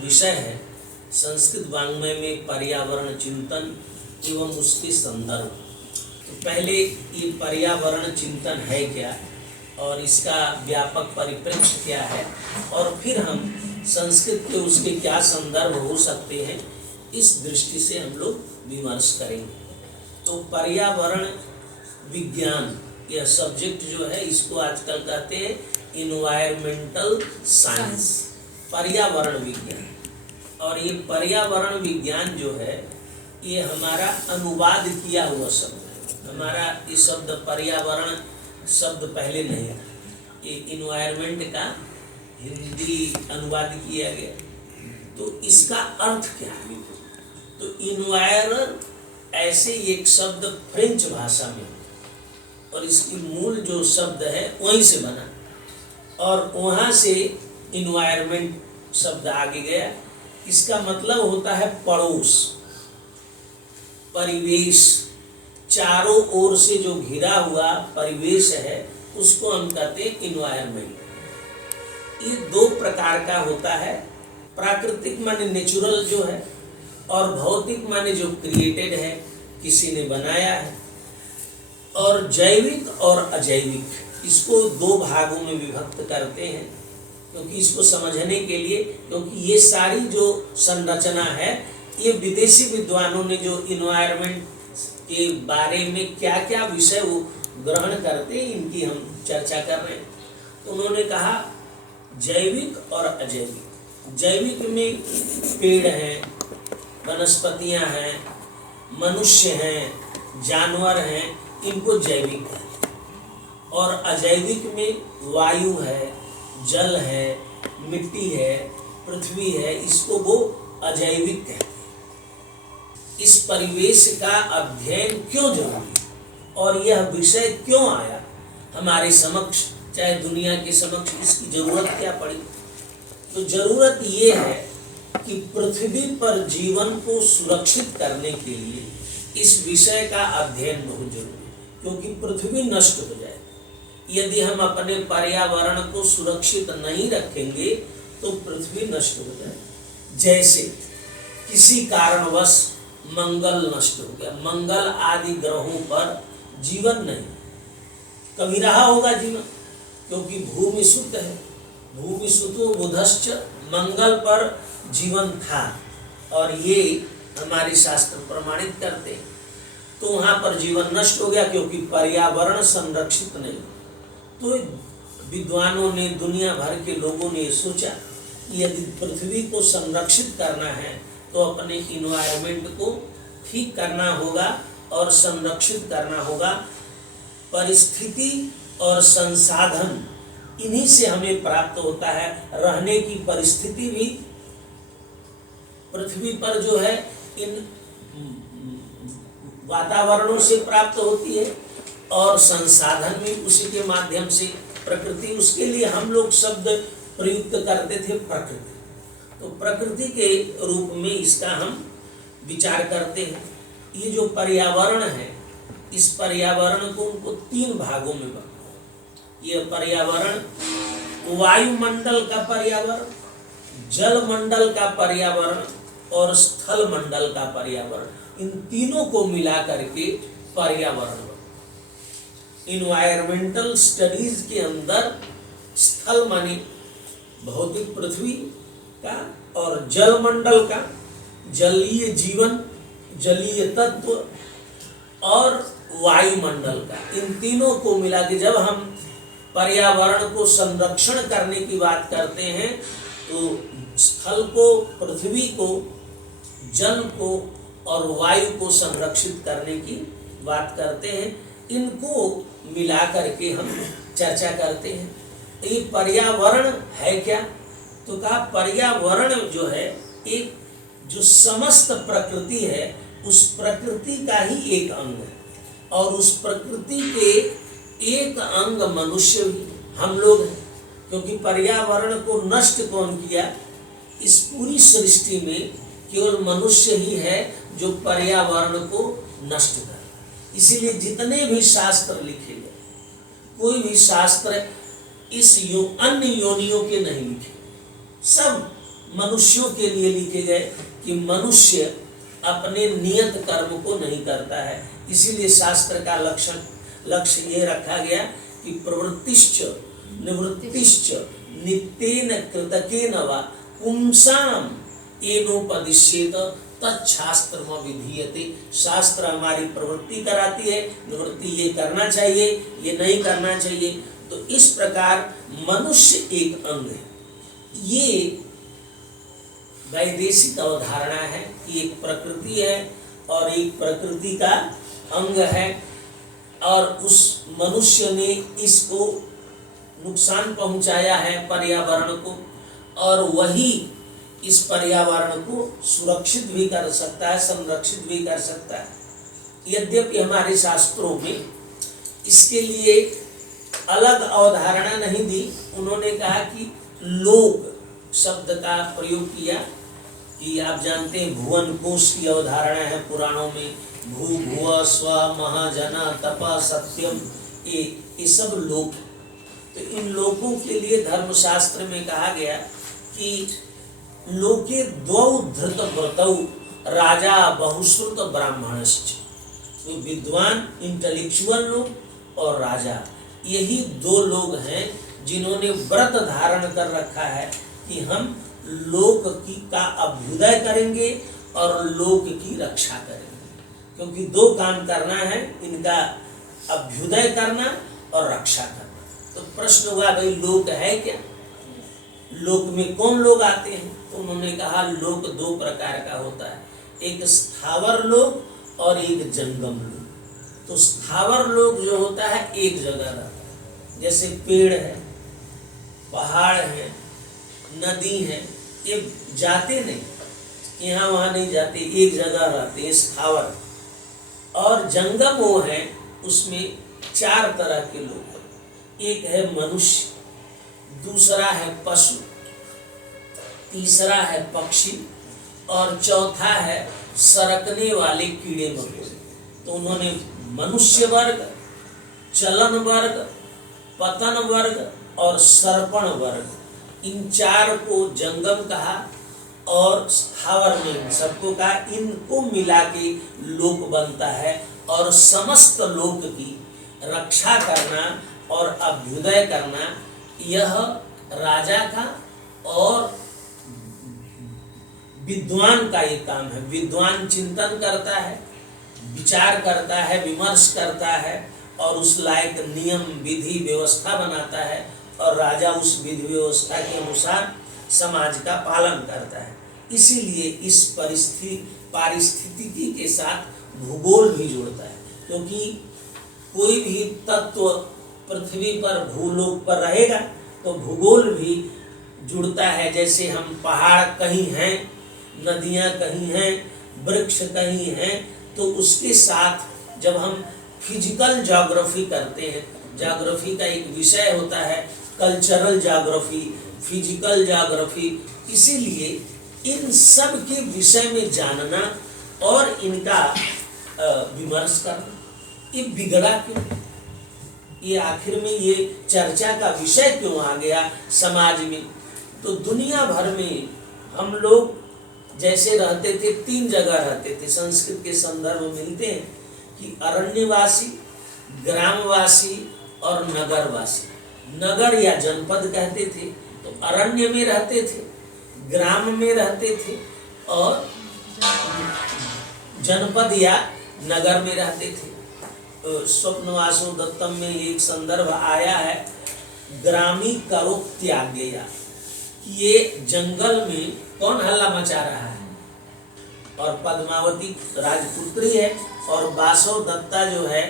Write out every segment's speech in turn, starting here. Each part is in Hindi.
विषय है संस्कृत वाङ्मय में पर्यावरण चिंतन एवं उसके संदर्भ। तो पहले ये पर्यावरण चिंतन है क्या और इसका व्यापक परिप्रेक्ष्य क्या है, और फिर हम संस्कृत के उसके क्या संदर्भ हो सकते हैं, इस दृष्टि से हम लोग विमर्श करेंगे। तो पर्यावरण विज्ञान यह सब्जेक्ट जो है, इसको आजकल कहते हैं इन्वायरमेंटल साइंस, पर्यावरण विज्ञान। और ये पर्यावरण विज्ञान जो है, ये हमारा अनुवाद किया हुआ शब्द है। हमारा ये शब्द पर्यावरण शब्द पहले नहीं था, ये इन्वायरमेंट का हिंदी अनुवाद किया गया। तो इसका अर्थ क्या है? तो इन्वायर ऐसे एक शब्द फ्रेंच भाषा में, और इसकी मूल जो शब्द है वहीं से बना, और वहाँ से इन्वायरमेंट शब्द आगे गया। इसका मतलब होता है पड़ोस, परिवेश, चारों ओर से जो घिरा हुआ परिवेश है, उसको हम कहते हैं इन्वायरमेंट। ये दो प्रकार का होता है, प्राकृतिक माने नेचुरल जो है, और भौतिक माने जो क्रिएटेड है, किसी ने बनाया है। और जैविक और अजैविक, इसको दो भागों में विभक्त करते हैं, क्योंकि इसको समझने के लिए, क्योंकि ये सारी जो संरचना है, ये विदेशी विद्वानों ने जो इन्वायरमेंट के बारे में क्या क्या विषय वो ग्रहण करते हैं, इनकी हम चर्चा कर रहे हैं। तो उन्होंने कहा जैविक और अजैविक। जैविक में पेड़ हैं, वनस्पतियां हैं, मनुष्य हैं, जानवर हैं, इनको जैविक है। और अजैविक में वायु है, जल है, मिट्टी है, पृथ्वी है, इसको वो अजैविक कहते हैं। इस परिवेश का अध्ययन क्यों जरूरी है और यह विषय क्यों आया हमारे समक्ष, चाहे दुनिया के समक्ष, इसकी जरूरत क्या पड़ी? तो जरूरत ये है कि पृथ्वी पर जीवन को सुरक्षित करने के लिए इस विषय का अध्ययन बहुत जरूरी है, क्योंकि पृथ्वी नष्ट हो जाए। यदि हम अपने पर्यावरण को सुरक्षित नहीं रखेंगे तो पृथ्वी नष्ट हो जाए। जैसे किसी कारणवश मंगल नष्ट हो गया, मंगल आदि ग्रहों पर जीवन नहीं, कभी रहा होगा जीवन, क्योंकि भूमि सुत है, भूमि सुतो बुधश्च, मंगल पर जीवन था, और ये हमारे शास्त्र प्रमाणित करते हैं। तो वहां पर जीवन नष्ट हो गया क्योंकि पर्यावरण संरक्षित नहीं। तो विद्वानों ने, दुनिया भर के लोगों ने सोचा कि यदि पृथ्वी को संरक्षित करना है तो अपने इन्वायरमेंट को ठीक करना होगा और संरक्षित करना होगा। परिस्थिति और संसाधन, इन्हीं से हमें प्राप्त होता है। रहने की परिस्थिति भी पृथ्वी पर जो है इन वातावरणों से प्राप्त होती है, और संसाधन भी उसी के माध्यम से, प्रकृति। उसके लिए हम लोग शब्द प्रयुक्त करते थे प्रकृति। तो प्रकृति के रूप में इसका हम विचार करते हैं। ये जो पर्यावरण है, इस पर्यावरण को उनको तीन भागों में बांटा। ये पर्यावरण वायुमंडल का पर्यावरण, जल मंडल का पर्यावरण और स्थल मंडल का पर्यावरण, इन तीनों को मिला करके पर्यावरण। इन्वायरमेंटल स्टडीज के अंदर स्थल माने भौतिक पृथ्वी का, और जल मंडल का, जलीय जीवन, जलीय तत्व, और वायुमंडल का, इन तीनों को मिला के जब हम पर्यावरण को संरक्षण करने की बात करते हैं, तो स्थल को, पृथ्वी को, जल को और वायु को संरक्षित करने की बात करते हैं। इनको मिला करके हम चर्चा करते हैं। ये पर्यावरण है क्या? तो कहा पर्यावरण जो है, एक जो समस्त प्रकृति है, उस प्रकृति का ही एक अंग है। और उस प्रकृति के एक अंग मनुष्य भी हम लोग हैं, क्योंकि पर्यावरण को नष्ट कौन किया? इस पूरी सृष्टि में केवल मनुष्य ही है जो पर्यावरण को नष्ट कर। इसीलिए जितने भी शास्त्र लिखे गए, कोई भी शास्त्र इस अन्य योनियों के नहीं लिखे, सब मनुष्यों के लिए लिखे गए कि मनुष्य अपने नियत कर्म को नहीं करता है। इसीलिए शास्त्र का लक्ष्य ये रखा गया कि प्रवृत्तिश्च निवृत्तिश्च नित्येन कृतकेन वा पुंसाम एनोपदिश्येत तच्छास्त्रम विधीयते। शास्त्र हमारी प्रवृत्ति कराती है, निवृत्ति ये करना चाहिए, ये नहीं करना चाहिए। तो इस प्रकार मनुष्य एक अंग है। ये वैदेशिक अवधारणा है कि एक प्रकृति है और एक प्रकृति का अंग है, और उस मनुष्य ने इसको नुकसान पहुंचाया है पर्यावरण को, और वही इस पर्यावरण को सुरक्षित भी कर सकता है, संरक्षित भी कर सकता है। यद्यपि हमारे शास्त्रों में इसके लिए अलग अवधारणा नहीं दी। उन्होंने कहा कि लोक शब्द का प्रयोग किया, कि आप जानते हैं भुवन कोश की अवधारणा है पुराणों में, भू भुव स्व महाजना तप सत्यम, ये सब लोक। तो इन लोकों के लिए धर्मशास्त्र में कहा गया कि लोके द्वौ धृत व्रतौ राजा बहुश्रुत ब्राह्मणश्च। तो विद्वान इंटेलेक्चुअल लोग और राजा, यही दो लोग हैं जिन्होंने व्रत धारण कर रखा है कि हम लोक की का अभ्युदय करेंगे और लोक की रक्षा करेंगे। क्योंकि दो काम करना है इनका, अभ्युदय करना और रक्षा करना। तो प्रश्न हुआ भाई लोक है क्या, लोक में कौन लोग आते हैं? तो उन्होंने कहा लोक दो प्रकार का होता है, एक स्थावर लोक और एक जंगम लोक। तो स्थावर लोक जो होता है एक जगह रहता है, जैसे पेड़ है, पहाड़ है, नदी है, ये जाते नहीं, यहाँ वहाँ नहीं जाते, एक जगह रहते हैं, स्थावर। और जंगम वो है, उसमें चार तरह के लोग, एक है मनुष्य, दूसरा है पशु, तीसरा है पक्षी और चौथा है सरकने वाले कीड़े मकोड़े। तो उन्होंने मनुष्य वर्ग, चलन वर्ग, पतन वर्ग और सर्पण वर्ग, इन चार को जंगम कहा, और स्थावर में इन सबको कहा। इनको मिला के लोक बनता है, और समस्त लोक की रक्षा करना और अभ्युदय करना यह राजा का और विद्वान का ये काम है। विद्वान चिंतन करता है, विचार करता है, विमर्श करता है और उस लायक नियम विधि व्यवस्था बनाता है, और राजा उस विधि व्यवस्था के अनुसार समाज का पालन करता है। इसीलिए इस पारिस्थितिकी के साथ भूगोल भी जुड़ता है, क्योंकि कोई भी तत्व पृथ्वी पर भूलोक पर रहेगा तो भूगोल भी जुड़ता है। जैसे हम पहाड़ कहीं हैं, नदियाँ कहीं हैं, वृक्ष कहीं हैं, तो उसके साथ जब हम फिजिकल ज्योग्राफी करते हैं, ज्योग्राफी का एक विषय होता है कल्चरल ज्योग्राफी, फिजिकल ज्योग्राफी, इसीलिए इन सब के विषय में जानना और इनका विमर्श करना, ये बिगड़ा क्यों, ये आखिर में ये चर्चा का विषय क्यों आ गया समाज में? तो दुनिया भर में हम लोग जैसे रहते थे, तीन जगह रहते थे, संस्कृत के संदर्भ मिलते हैं कि अरण्यवासी, ग्रामवासी और नगरवासी। नगर या जनपद कहते थे, तो अरण्य में रहते थे, ग्राम में रहते थे और जनपद या नगर में रहते थे। स्वप्नवासो दत्तम में एक संदर्भ आया है, ग्रामी करो त्यागेया, ये जंगल में कौन हल्ला मचा रहा है? और पद्मावती राजपुत्री है और वासव दत्ता जो है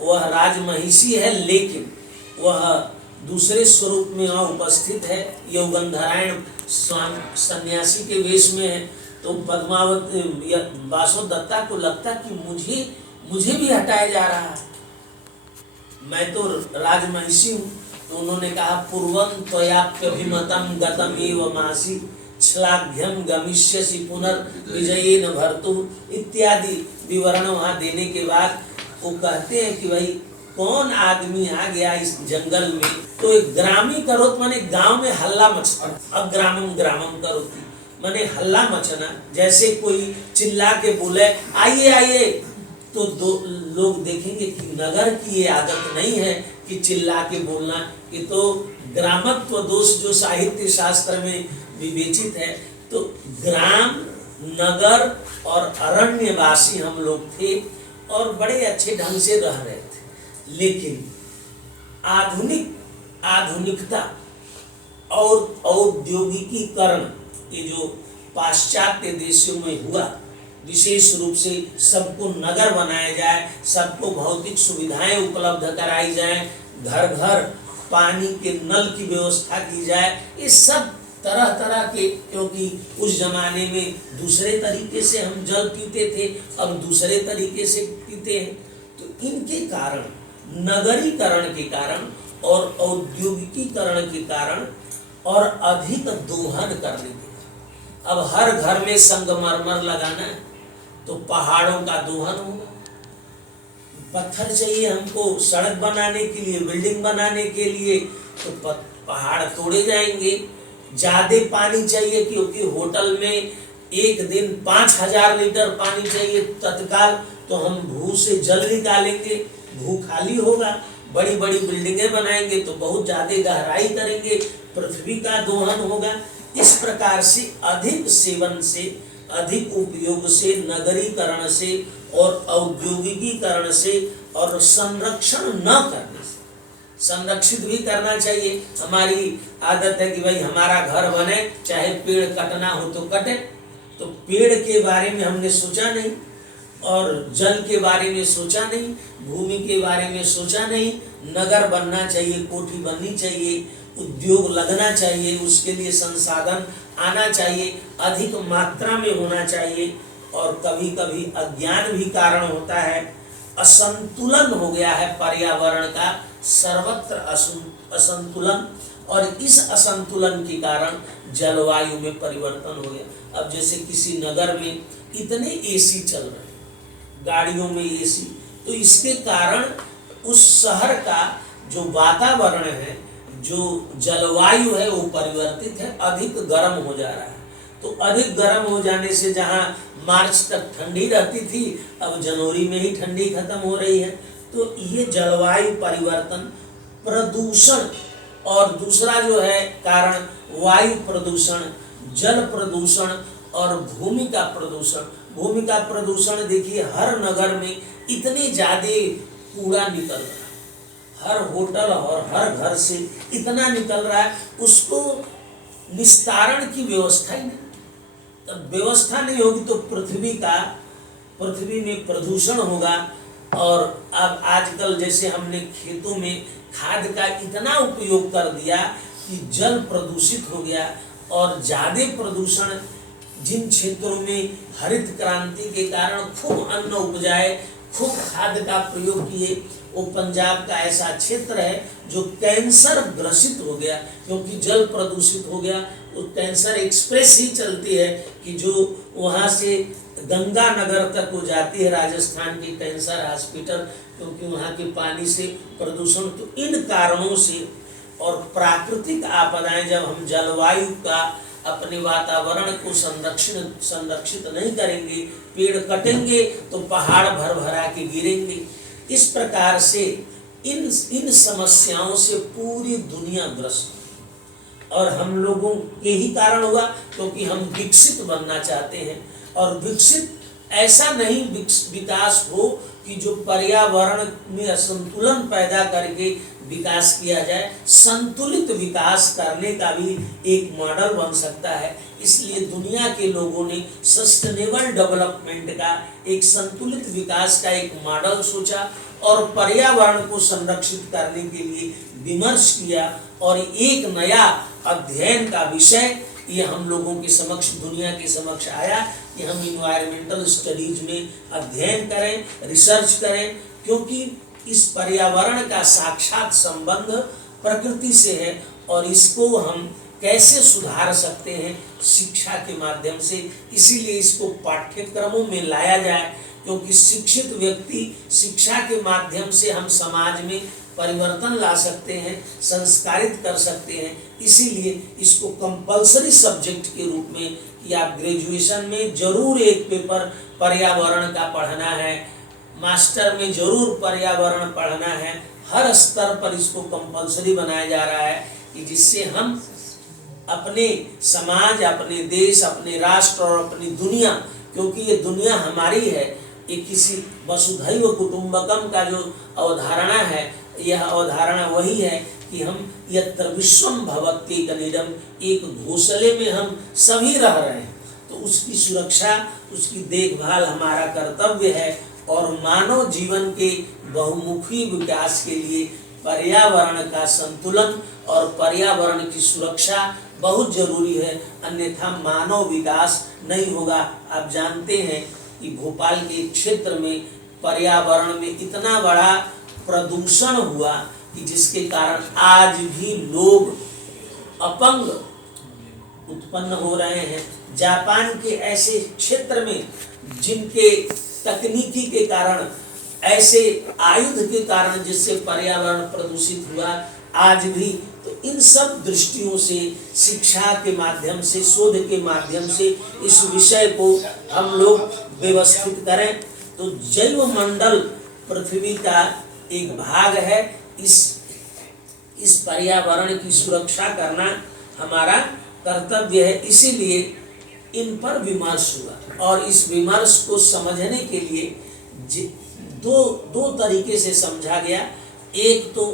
वह राजमहिषी है, लेकिन वह दूसरे स्वरूप में वहाँ उपस्थित है, योगंधरायण सन्यासी के वेश में है। तो पद्मावती वासव दत्ता को लगता कि मुझे मुझे भी हटाया जा रहा है। मैं तो राजमहिषी हूँ, तो उन्होंने कहा पूर्वं त्वयाप्यभिमतं गतमेव मासि श्लाघ्यं गमिष्यसि पुनर्विजयेन भर्तुः इत्यादि विवरण वहाँ देने के बाद वो कहते हैं कि भाई कौन आदमी आ गया इस जंगल में, तो एक ग्रामी करोत माने गांव में हल्ला मचना, अब ग्रामम ग्रामम करोती माने हल्ला मचना, जैसे कोई चिल्ला के बोले आइए आइए, तो दो लोग देखेंगे कि नगर की ये आदत नहीं है कि चिल्ला के बोलना, ये तो ग्रामत्व दोष जो साहित्य शास्त्र में विवेचित है। तो ग्राम, नगर और अरण्यवासी हम लोग थे और बड़े अच्छे ढंग से रह रहे थे। लेकिन आधुनिकता और औद्योगिकीकरण, ये जो पाश्चात्य देशों में हुआ, विशेष रूप से सबको नगर बनाया जाए, सबको भौतिक सुविधाएं उपलब्ध कराई जाए, घर घर पानी के नल की व्यवस्था की जाए, ये सब तरह तरह के, क्योंकि उस जमाने में दूसरे तरीके से हम जल पीते थे, अब दूसरे तरीके से पीते हैं, तो इनके कारण, नगरीकरण के कारण और औद्योगिकीकरण के कारण और अधिक दोहन करने के, अब हर घर में संगमरमर लगाना है तो पहाड़ों का दोहन होगा, पत्थर चाहिए हमको सड़क बनाने के लिए, बिल्डिंग बनाने के लिए, तो पहाड़ तोड़े जाएंगे। ज्यादा पानी चाहिए क्योंकि होटल में एक दिन 5000 लीटर पानी चाहिए तत्काल, तो हम भू से जल निकालेंगे, भू खाली होगा, बड़ी बड़ी बिल्डिंगें बनाएंगे तो बहुत ज्यादा गहराई करेंगे, पृथ्वी का दोहन होगा। इस प्रकार से अधिक सेवन से, अधिक उपयोग से, नगरीकरण से और औद्योगिकीकरण से और संरक्षण न करने से, संरक्षित भी करना चाहिए। हमारी आदत है कि भाई हमारा घर बने चाहे पेड़ कटना हो तो कटे, तो पेड़ के बारे में हमने सोचा नहीं और जल के बारे में सोचा नहीं, भूमि के बारे में सोचा नहीं। नगर बनना चाहिए, कोठी बननी चाहिए, उद्योग लगना चाहिए, उसके लिए संसाधन आना चाहिए, अधिक मात्रा में होना चाहिए। और कभी कभी अज्ञान भी कारण होता है, असंतुलन हो गया है पर्यावरण का, सर्वत्र असंतुलन, और इस असंतुलन के कारण जलवायु में परिवर्तन हो गया। अब जैसे किसी नगर में इतने एसी चल रहे हैं, गाड़ियों में एसी, तो इसके कारण उस शहर का जो वातावरण है, जो जलवायु है वो परिवर्तित है, अधिक गर्म हो जा रहा है। तो अधिक गर्म हो जाने से जहाँ मार्च तक ठंडी रहती थी, अब जनवरी में ही ठंडी खत्म हो रही है। तो ये जलवायु परिवर्तन, प्रदूषण, और दूसरा जो है कारण वायु प्रदूषण, जल प्रदूषण और भूमि का प्रदूषण। भूमि का प्रदूषण देखिए, हर नगर में इतने ज्यादा कूड़ा निकल रहा है, हर होटल और हर घर से इतना निकल रहा है, उसको निस्तारण की व्यवस्था ही नहीं। तब व्यवस्था नहीं होगी तो पृथ्वी में प्रदूषण होगा। और अब आजकल जैसे हमने खेतों में खाद का इतना उपयोग कर दिया कि जल प्रदूषित हो गया, और ज्यादा प्रदूषण जिन क्षेत्रों में हरित क्रांति के कारण खूब अन्न उपजाए, खूब खाद का प्रयोग किए, वो पंजाब का ऐसा क्षेत्र है जो कैंसर ग्रसित हो गया, क्योंकि जल प्रदूषित हो गया। वो कैंसर एक्सप्रेस ही चलती है कि जो वहाँ से गंगा नगर तक वो जाती है, राजस्थान की कैंसर हॉस्पिटल, क्योंकि वहाँ के पानी से प्रदूषण। तो इन कारणों से और प्राकृतिक आपदाएं, जब हम जलवायु का, अपने वातावरण को संरक्षित नहीं करेंगे, पेड़ कटेंगे तो पहाड़ भर भरा के गिरेंगे। इस प्रकार से इन समस्याओं से पूरी दुनिया ग्रस्त, और हम लोगों के ही कारण हुआ, क्योंकि हम विकसित बनना चाहते हैं। और विकसित ऐसा नहीं विकास हो कि जो पर्यावरण में असंतुलन पैदा करके विकास किया जाए, संतुलित विकास करने का भी एक मॉडल बन सकता है। इसलिए दुनिया के लोगों ने सस्टेनेबल डेवलपमेंट का, एक संतुलित विकास का एक मॉडल सोचा और पर्यावरण को संरक्षित करने के लिए विमर्श किया, और एक नया अध्ययन का विषय ये हम लोगों के समक्ष, दुनिया के समक्ष आया, कि हम इन्वायरमेंटल स्टडीज में अध्ययन करें, रिसर्च करें, क्योंकि इस पर्यावरण का साक्षात संबंध प्रकृति से है और इसको हम कैसे सुधार सकते हैं शिक्षा के माध्यम से। इसीलिए इसको पाठ्यक्रमों में लाया जाए, क्योंकि शिक्षित व्यक्ति शिक्षा के माध्यम से हम समाज में परिवर्तन ला सकते हैं, संस्कारित कर सकते हैं। इसीलिए इसको कंपल्सरी सब्जेक्ट के रूप में कि आप ग्रेजुएशन में जरूर एक पेपर पर्यावरण का पढ़ना है, मास्टर में जरूर पर्यावरण पढ़ना है। हर स्तर पर इसको कंपल्सरी बनाया जा रहा है कि जिससे हम अपने समाज, अपने देश, अपने राष्ट्र और अपनी दुनिया, क्योंकि ये दुनिया हमारी है, ये किसी वसुधैव कुटुंबकम का जो अवधारणा है, यह अवधारणा वही है कि हम यत्र विश्वम भवत्येकनिडम, एक घोंसले में हम सभी रह रहे हैं, तो उसकी सुरक्षा, उसकी देखभाल हमारा कर्तव्य है। और मानव जीवन के बहुमुखी विकास के लिए पर्यावरण का संतुलन और पर्यावरण की सुरक्षा बहुत जरूरी है, अन्यथा मानव विकास नहीं होगा। आप जानते हैं कि भोपाल के क्षेत्र में पर्यावरण में इतना बड़ा प्रदूषण हुआ कि जिसके कारण आज भी लोग अपंग उत्पन्न हो रहे हैं। जापान के ऐसे क्षेत्र में जिनके तकनीकी के कारण, ऐसे आयुध के कारण जिससे पर्यावरण प्रदूषित हुआ, आज भी, तो इन सब दृष्टियों से शिक्षा के माध्यम से, शोध के माध्यम से इस विषय को हम लोग व्यवस्थित करें। तो जैव मंडल पृथ्वी का एक भाग है, इस पर्यावरण की सुरक्षा करना हमारा कर्तव्य है। इसीलिए इन पर विमर्श हुआ और इस विमर्श को समझने के लिए दो तरीके से समझा गया। एक तो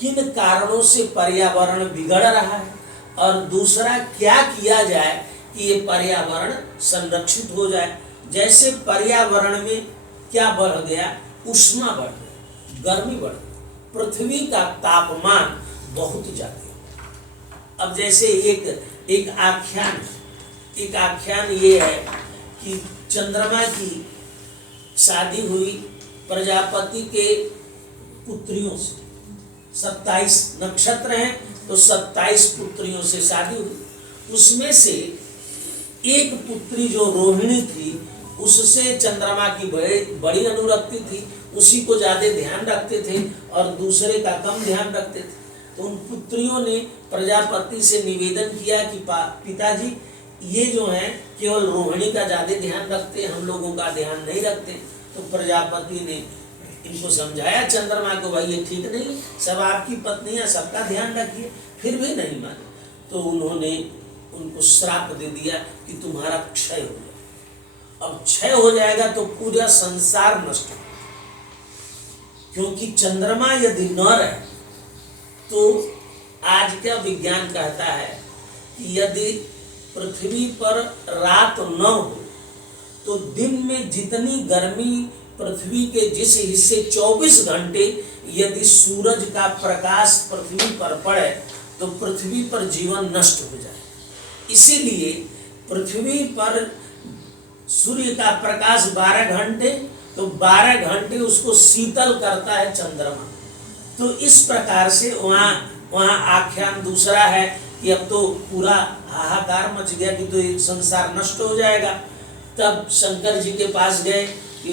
किन कारणों से पर्यावरण बिगड़ रहा है और दूसरा क्या किया जाए कि ये पर्यावरण संरक्षित हो जाए। जैसे पर्यावरण में क्या बढ़ गया, उष्मा बढ़ गई, गर्मी बढ़ गई, पृथ्वी का तापमान बहुत ज्यादा। अब जैसे एक आख्यान ये है कि चंद्रमा की शादी हुई प्रजापति के पुत्रियों से, 27 नक्षत्र हैं तो 27 पुत्रियों से शादी हुई। उसमें से एक पुत्री जो रोहिणी थी, उससे चंद्रमा की बड़ी अनुरक्ति थी, उसी को ज्यादा ध्यान रखते थे और दूसरे का कम ध्यान रखते थे। तो उन पुत्रियों ने प्रजापति से निवेदन किया कि पिताजी, ये जो है केवल रोहिणी का ज्यादा ध्यान रखते, हम लोगों का ध्यान नहीं रखते। तो प्रजापति ने इनको समझाया चंद्रमा को, भाई ये ठीक नहीं, सब आपकी पत्नियां, सबका ध्यान रखिए, फिर भी नहीं माने। तो उन्होंने उनको श्राप दे दिया कि तुम्हारा क्षय हो जाएगा। अब क्षय हो जाएगा तो पूरा संसार नष्ट हो, क्योंकि चंद्रमा यदि न रहे तो आज का विज्ञान कहता है कि यदि पृथ्वी पर रात न हो तो दिन में जितनी गर्मी पृथ्वी के जिस हिस्से 24 घंटे यदि सूरज का प्रकाश पृथ्वी पर पड़े तो पृथ्वी पर जीवन नष्ट हो जाए। इसीलिए पृथ्वी पर सूर्य का प्रकाश 12 घंटे, तो 12 घंटे उसको शीतल करता है चंद्रमा। तो इस प्रकार से वहाँ आख्यान दूसरा है कि अब तो पूरा हाहाकार मच गया कि तो एक संसार नष्ट हो जाएगा। तब शंकर जी के पास गए कि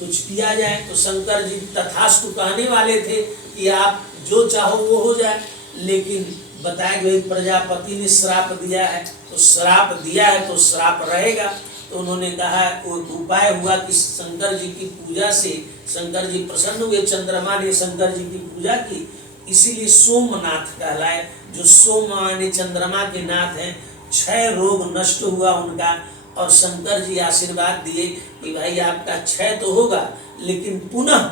कुछ किया जाए, तो शंकर जी तथास्तु कहने वाले थे कि आप जो चाहो वो हो जाए, लेकिन बताया गया प्रजापति ने श्राप दिया है, तो श्राप दिया है तो श्राप रहेगा। तो उन्होंने कहा, उपाय हुआ कि शंकर जी की पूजा से शंकर जी प्रसन्न हुए। चंद्रमा ने शंकर जी की पूजा की, इसीलिए सोमनाथ कहलाए, जो सोम माने चंद्रमा के नाथ हैं। 6 रोग नष्ट हुआ उनका, और शंकर जी आशीर्वाद दिए कि भाई आपका क्षय तो होगा लेकिन पुनः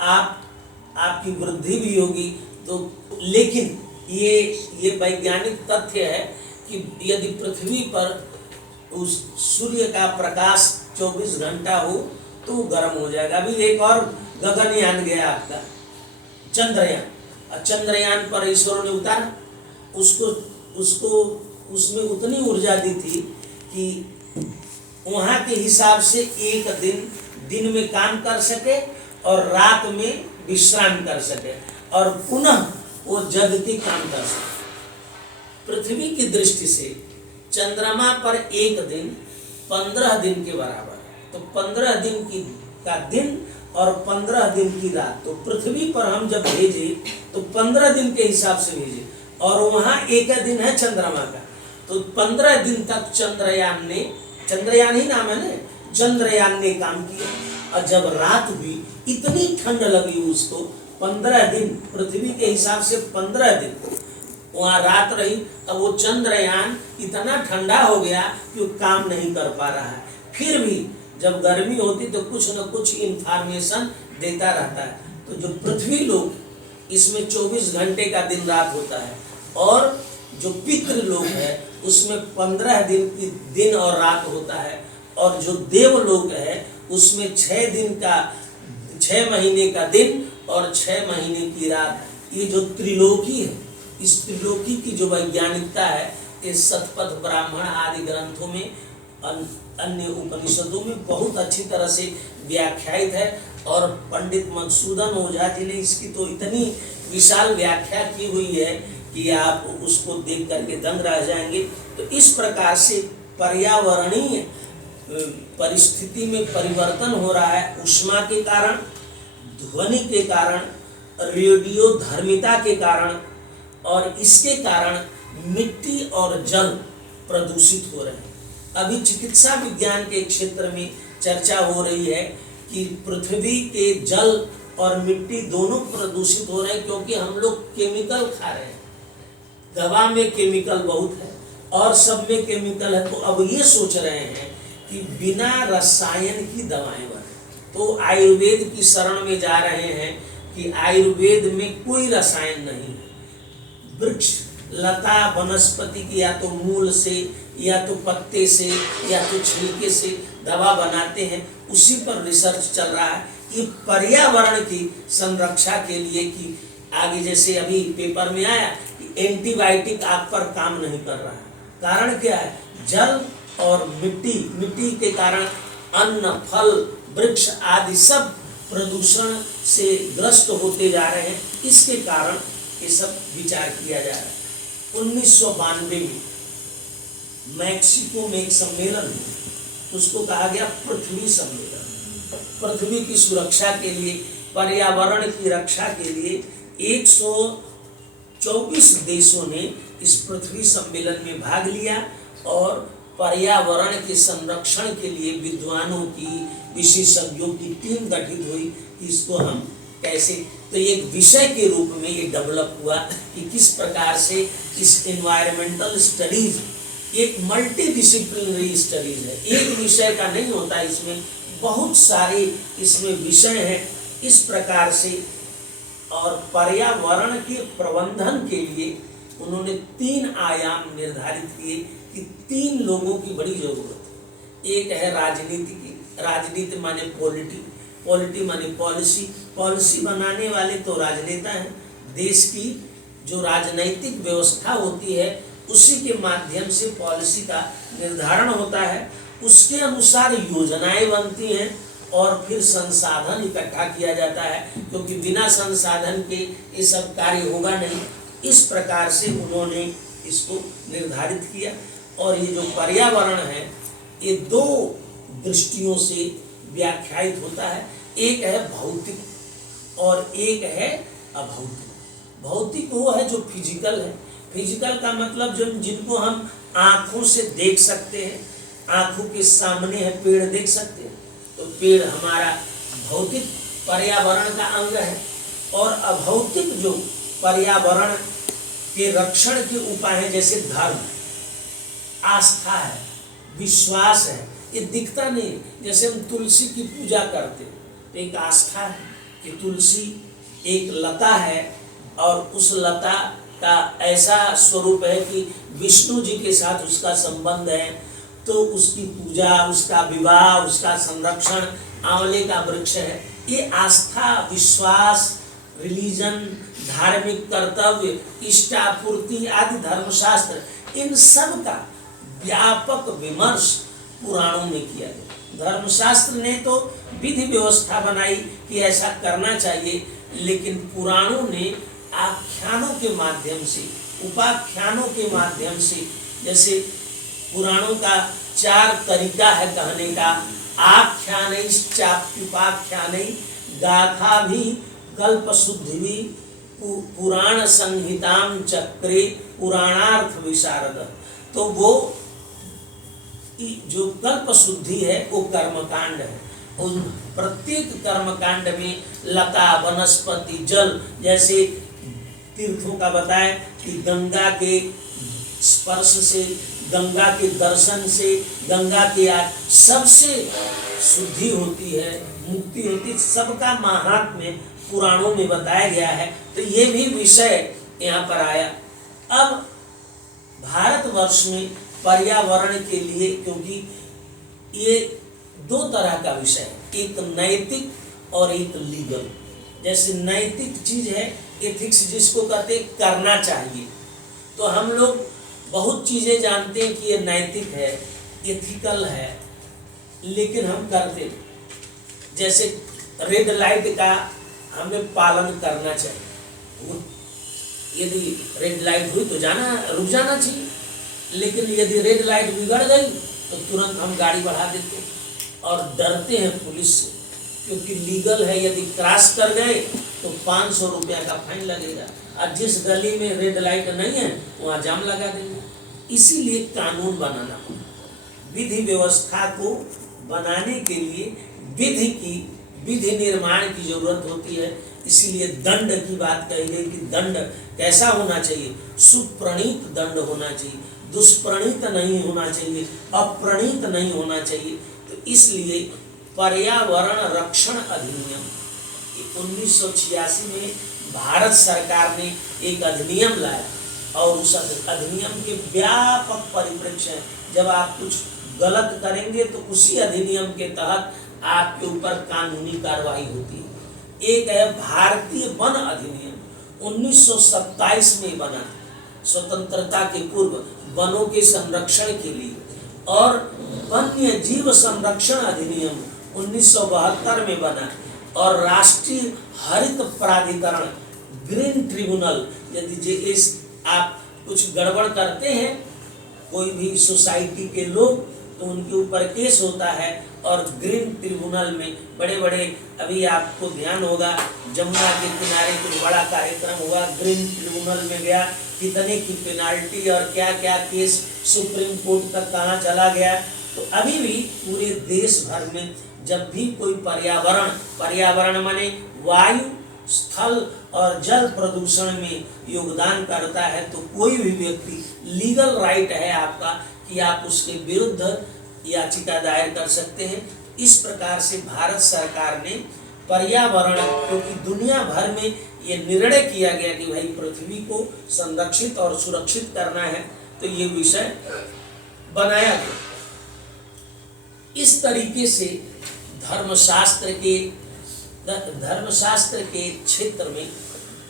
आपकी वृद्धि भी होगी। तो लेकिन ये वैज्ञानिक तथ्य है कि यदि पृथ्वी पर उस सूर्य का प्रकाश 24 घंटा हो तो गर्म हो जाएगा। अभी एक और गगनयान गया आपका चंद्रयान, चंद्रयान पर ईश्वर ने उतारा, उसको उसमें उतनी ऊर्जा दी थी कि वहाँ के हिसाब से एक दिन दिन में काम कर सके और रात में विश्राम कर सके और पुनः वो जगती काम कर सके। पृथ्वी की दृष्टि से चंद्रमा पर एक दिन 15 दिन के बराबर है। तो 15 दिन का दिन और 15 दिन की रात, तो पृथ्वी पर हम जब भेजे तो 15 दिन के हिसाब से भेजे और वहाँ एक दिन है चंद्रमा का। तो 15 दिन तक चंद्रयान ही नाम है ना, चंद्रयान ने काम किया। और जब रात हुई इतनी ठंड लगी उसको, 15 दिन पृथ्वी के हिसाब से 15 दिन वहाँ रात रही। अब वो चंद्रयान इतना ठंडा हो गया कि वो काम नहीं कर पा रहा है। फिर भी जब गर्मी होती तो कुछ न कुछ इंफॉर्मेशन देता रहता है। तो जो पृथ्वी लोग इसमें 24 घंटे का दिन रात होता है और जो पितृ लोग है उसमें 15 दिन की दिन और रात होता है और जो देव लोग है उसमें 6 महीने का दिन और 6 महीने की रात। ये जो त्रिलोकी है, इस त्रिलोकी की जो वैज्ञानिकता है इस शतपथ ब्राह्मण आदि ग्रंथों में अन्य उपनिषदों में बहुत अच्छी तरह से व्याख्यायित है। और पंडित मधुसूदन ओझा जी ने इसकी तो इतनी विशाल व्याख्या की हुई है कि आप उसको देख करके दंग रह जाएंगे। तो इस प्रकार से पर्यावरणीय परिस्थिति में परिवर्तन हो रहा है, उष्मा के कारण, ध्वनि के कारण, रेडियो धर्मिता के कारण, और इसके कारण मिट्टी और जल प्रदूषित हो रहे हैं। अभी चिकित्सा विज्ञान के क्षेत्र में चर्चा हो रही है कि पृथ्वी के जल और मिट्टी दोनों प्रदूषित हो रहे हैं क्योंकि हम लोग केमिकल खा रहे हैं। दवा में केमिकल बहुत है और सब में केमिकल है। तो अब ये सोच रहे हैं कि बिना रसायन की दवाएं बने, तो आयुर्वेद की शरण में जा रहे हैं कि आयुर्वेद में कोई रसायन नहीं है। वृक्ष लता वनस्पति की या तो मूल से या तो पत्ते से या तो छिलके से दवा बनाते हैं, उसी पर रिसर्च चल रहा है। ये पर्यावरण की संरक्षा के लिए कि आगे जैसे अभी पेपर में आया कि एंटीबायोटिक आप पर काम नहीं कर रहा है। कारण क्या है? जल और मिट्टी के कारण अन्न, फल, वृक्ष आदि सब प्रदूषण से ग्रस्त होते जा रहे हैं। इसके कारण ये सब विचार किया जा रहा है। 1992 में मैक्सिको में एक सम्मेलन हुआ, उसको कहा गया पृथ्वी सम्मेलन। पृथ्वी की सुरक्षा के लिए, पर्यावरण की रक्षा के लिए 124 देशों ने इस पृथ्वी सम्मेलन में भाग लिया और पर्यावरण के संरक्षण के लिए विद्वानों की, विशेषज्ञों की टीम गठित हुई कि इसको हम कैसे, तो एक विषय के रूप में ये डेवलप हुआ कि किस प्रकार से इस एनवायरमेंटल स्टडीज एक मल्टी डिसिप्लिनरी स्टडीज है। एक विषय का नहीं होता, इसमें बहुत सारे इसमें विषय हैं। इस प्रकार से और पर्यावरण के प्रबंधन के लिए उन्होंने 3 आयाम निर्धारित किए कि 3 लोगों की बड़ी जरूरत है। एक है राजनीति की, राजनीति माने पॉलिटी माने पॉलिसी बनाने वाले तो राजनेता हैं। देश की जो राजनैतिक व्यवस्था होती है उसी के माध्यम से पॉलिसी का निर्धारण होता है, उसके अनुसार योजनाएं बनती हैं और फिर संसाधन इकट्ठा किया जाता है, क्योंकि बिना संसाधन के ये सब कार्य होगा नहीं। इस प्रकार से उन्होंने इसको निर्धारित किया। और ये जो पर्यावरण है ये 2 दृष्टियों से व्याख्यायित होता है। एक है भौतिक और एक है अभौतिक। भौतिक वो है जो फिजिकल है। फिजिकल का मतलब जो जिनको हम आँखों से देख सकते हैं, आँखों के सामने है, पेड़ देख सकते हैं, तो पेड़ हमारा भौतिक पर्यावरण का अंग है। और अभौतिक जो पर्यावरण के रक्षण के उपाय हैं, जैसे धर्म, आस्था है, विश्वास है, ये दिखता नहीं। जैसे हम तुलसी की पूजा करते हैं तो एक आस्था है कि तुलसी एक लता है और उस लता का ऐसा स्वरूप है कि विष्णु जी के साथ उसका संबंध है, तो उसकी पूजा, उसका विवाह, उसका संरक्षण, आंवले का वृक्ष है। ये आस्था, विश्वास, रिलीजन, धार्मिक कर्तव्य, इष्टापूर्ति आदि धर्मशास्त्र, इन सब का व्यापक विमर्श पुराणों में किया गया। धर्मशास्त्र ने तो विधि व्यवस्था बनाई कि ऐसा करना चाहिए, लेकिन पुराणों ने आख्यानों के माध्यम से, उपाख्यानों के माध्यम से, जैसे पुराणों का 4 तरीका है कहने का, आख्यानैश्चाप्युपाख्यानै गाथा भी कल्प शुद्धि भी पुराण संहिताम चक्रे पुराणार्थ विशारद। तो वो जो कल्प शुद्धि है वो कर्मकांड है। उन प्रत्येक कर्मकांड में लता, वनस्पति, जल, जैसे तीर्थों का बताए कि गंगा के स्पर्श से, गंगा के दर्शन से, गंगा के सबसे शुद्धि होती है, मुक्ति होती है, सबका महात्म्य पुराणों में बताया गया है। तो ये भी विषय यहाँ पर आया। अब भारतवर्ष में पर्यावरण के लिए, क्योंकि ये 2 तरह का विषय है, एक नैतिक और एक लीगल। जैसे नैतिक चीज है, एथिक्स जिसको कहते करना चाहिए, तो हम लोग बहुत चीजें जानते हैं कि ये नैतिक है, एथिकल है, लेकिन हम करते, जैसे रेड लाइट का हमें पालन करना चाहिए। यदि रेड लाइट हुई तो रुक जाना चाहिए, लेकिन यदि रेड लाइट बिगड़ गई तो तुरंत हम गाड़ी बढ़ा देते और डरते हैं पुलिस से, क्योंकि लीगल है। यदि क्रॉस कर गए तो 500 रुपया का फाइन लगेगा, और जिस गली में रेड लाइट नहीं है वहाँ जाम लगा देंगे। इसीलिए कानून बनाना पड़ा। विधि व्यवस्था को बनाने के लिए विधि निर्माण की जरूरत होती है। इसीलिए दंड की बात कही गई कि दंड कैसा होना चाहिए, सुप्रणीत दंड होना चाहिए, दुष्प्रणीत नहीं होना चाहिए, अप्रणीत नहीं होना चाहिए। तो इसलिए पर्यावरण रक्षण अधिनियम 1986 में भारत सरकार ने एक अधिनियम लाया, और उस अधिनियम के व्यापक परिप्रेक्ष्य है। जब आप कुछ गलत करेंगे तो उसी अधिनियम के तहत आपके ऊपर कानूनी कार्रवाई होती है। एक है भारतीय वन अधिनियम 1927 में बना, स्वतंत्रता के पूर्व वनों के संरक्षण के लिए, और वन्य जीव संरक्षण अधिनियम 1972 में बना, और राष्ट्रीय हरित प्राधिकरण ग्रीन ट्रिब्यूनल, यदि आप कुछ गड़बड़ करते हैं, कोई भी सोसाइटी के लोग, तो उनके ऊपर केस होता है। और ग्रीन ट्रिब्यूनल में बड़े बड़े, अभी आपको ध्यान होगा, जमुना के किनारे कुछ बड़ा कार्यक्रम हुआ, ग्रीन ट्रिब्यूनल में गया, कितने की पेनाल्टी और क्या क्या केस सुप्रीम कोर्ट तक कहाँ चला गया। तो अभी भी पूरे देश भर में जब भी कोई पर्यावरण माने वायु, स्थल और जल प्रदूषण में योगदान करता है, तो कोई भी व्यक्ति, लीगल राइट है आपका कि आप उसके विरुद्ध याचिका दायर कर सकते हैं। इस प्रकार से भारत सरकार ने पर्यावरण, क्योंकि दुनिया भर में ये निर्णय किया गया कि भाई पृथ्वी को संरक्षित और सुरक्षित करना है, तो ये विषय बनाया गया। इस तरीके से धर्मशास्त्र के क्षेत्र में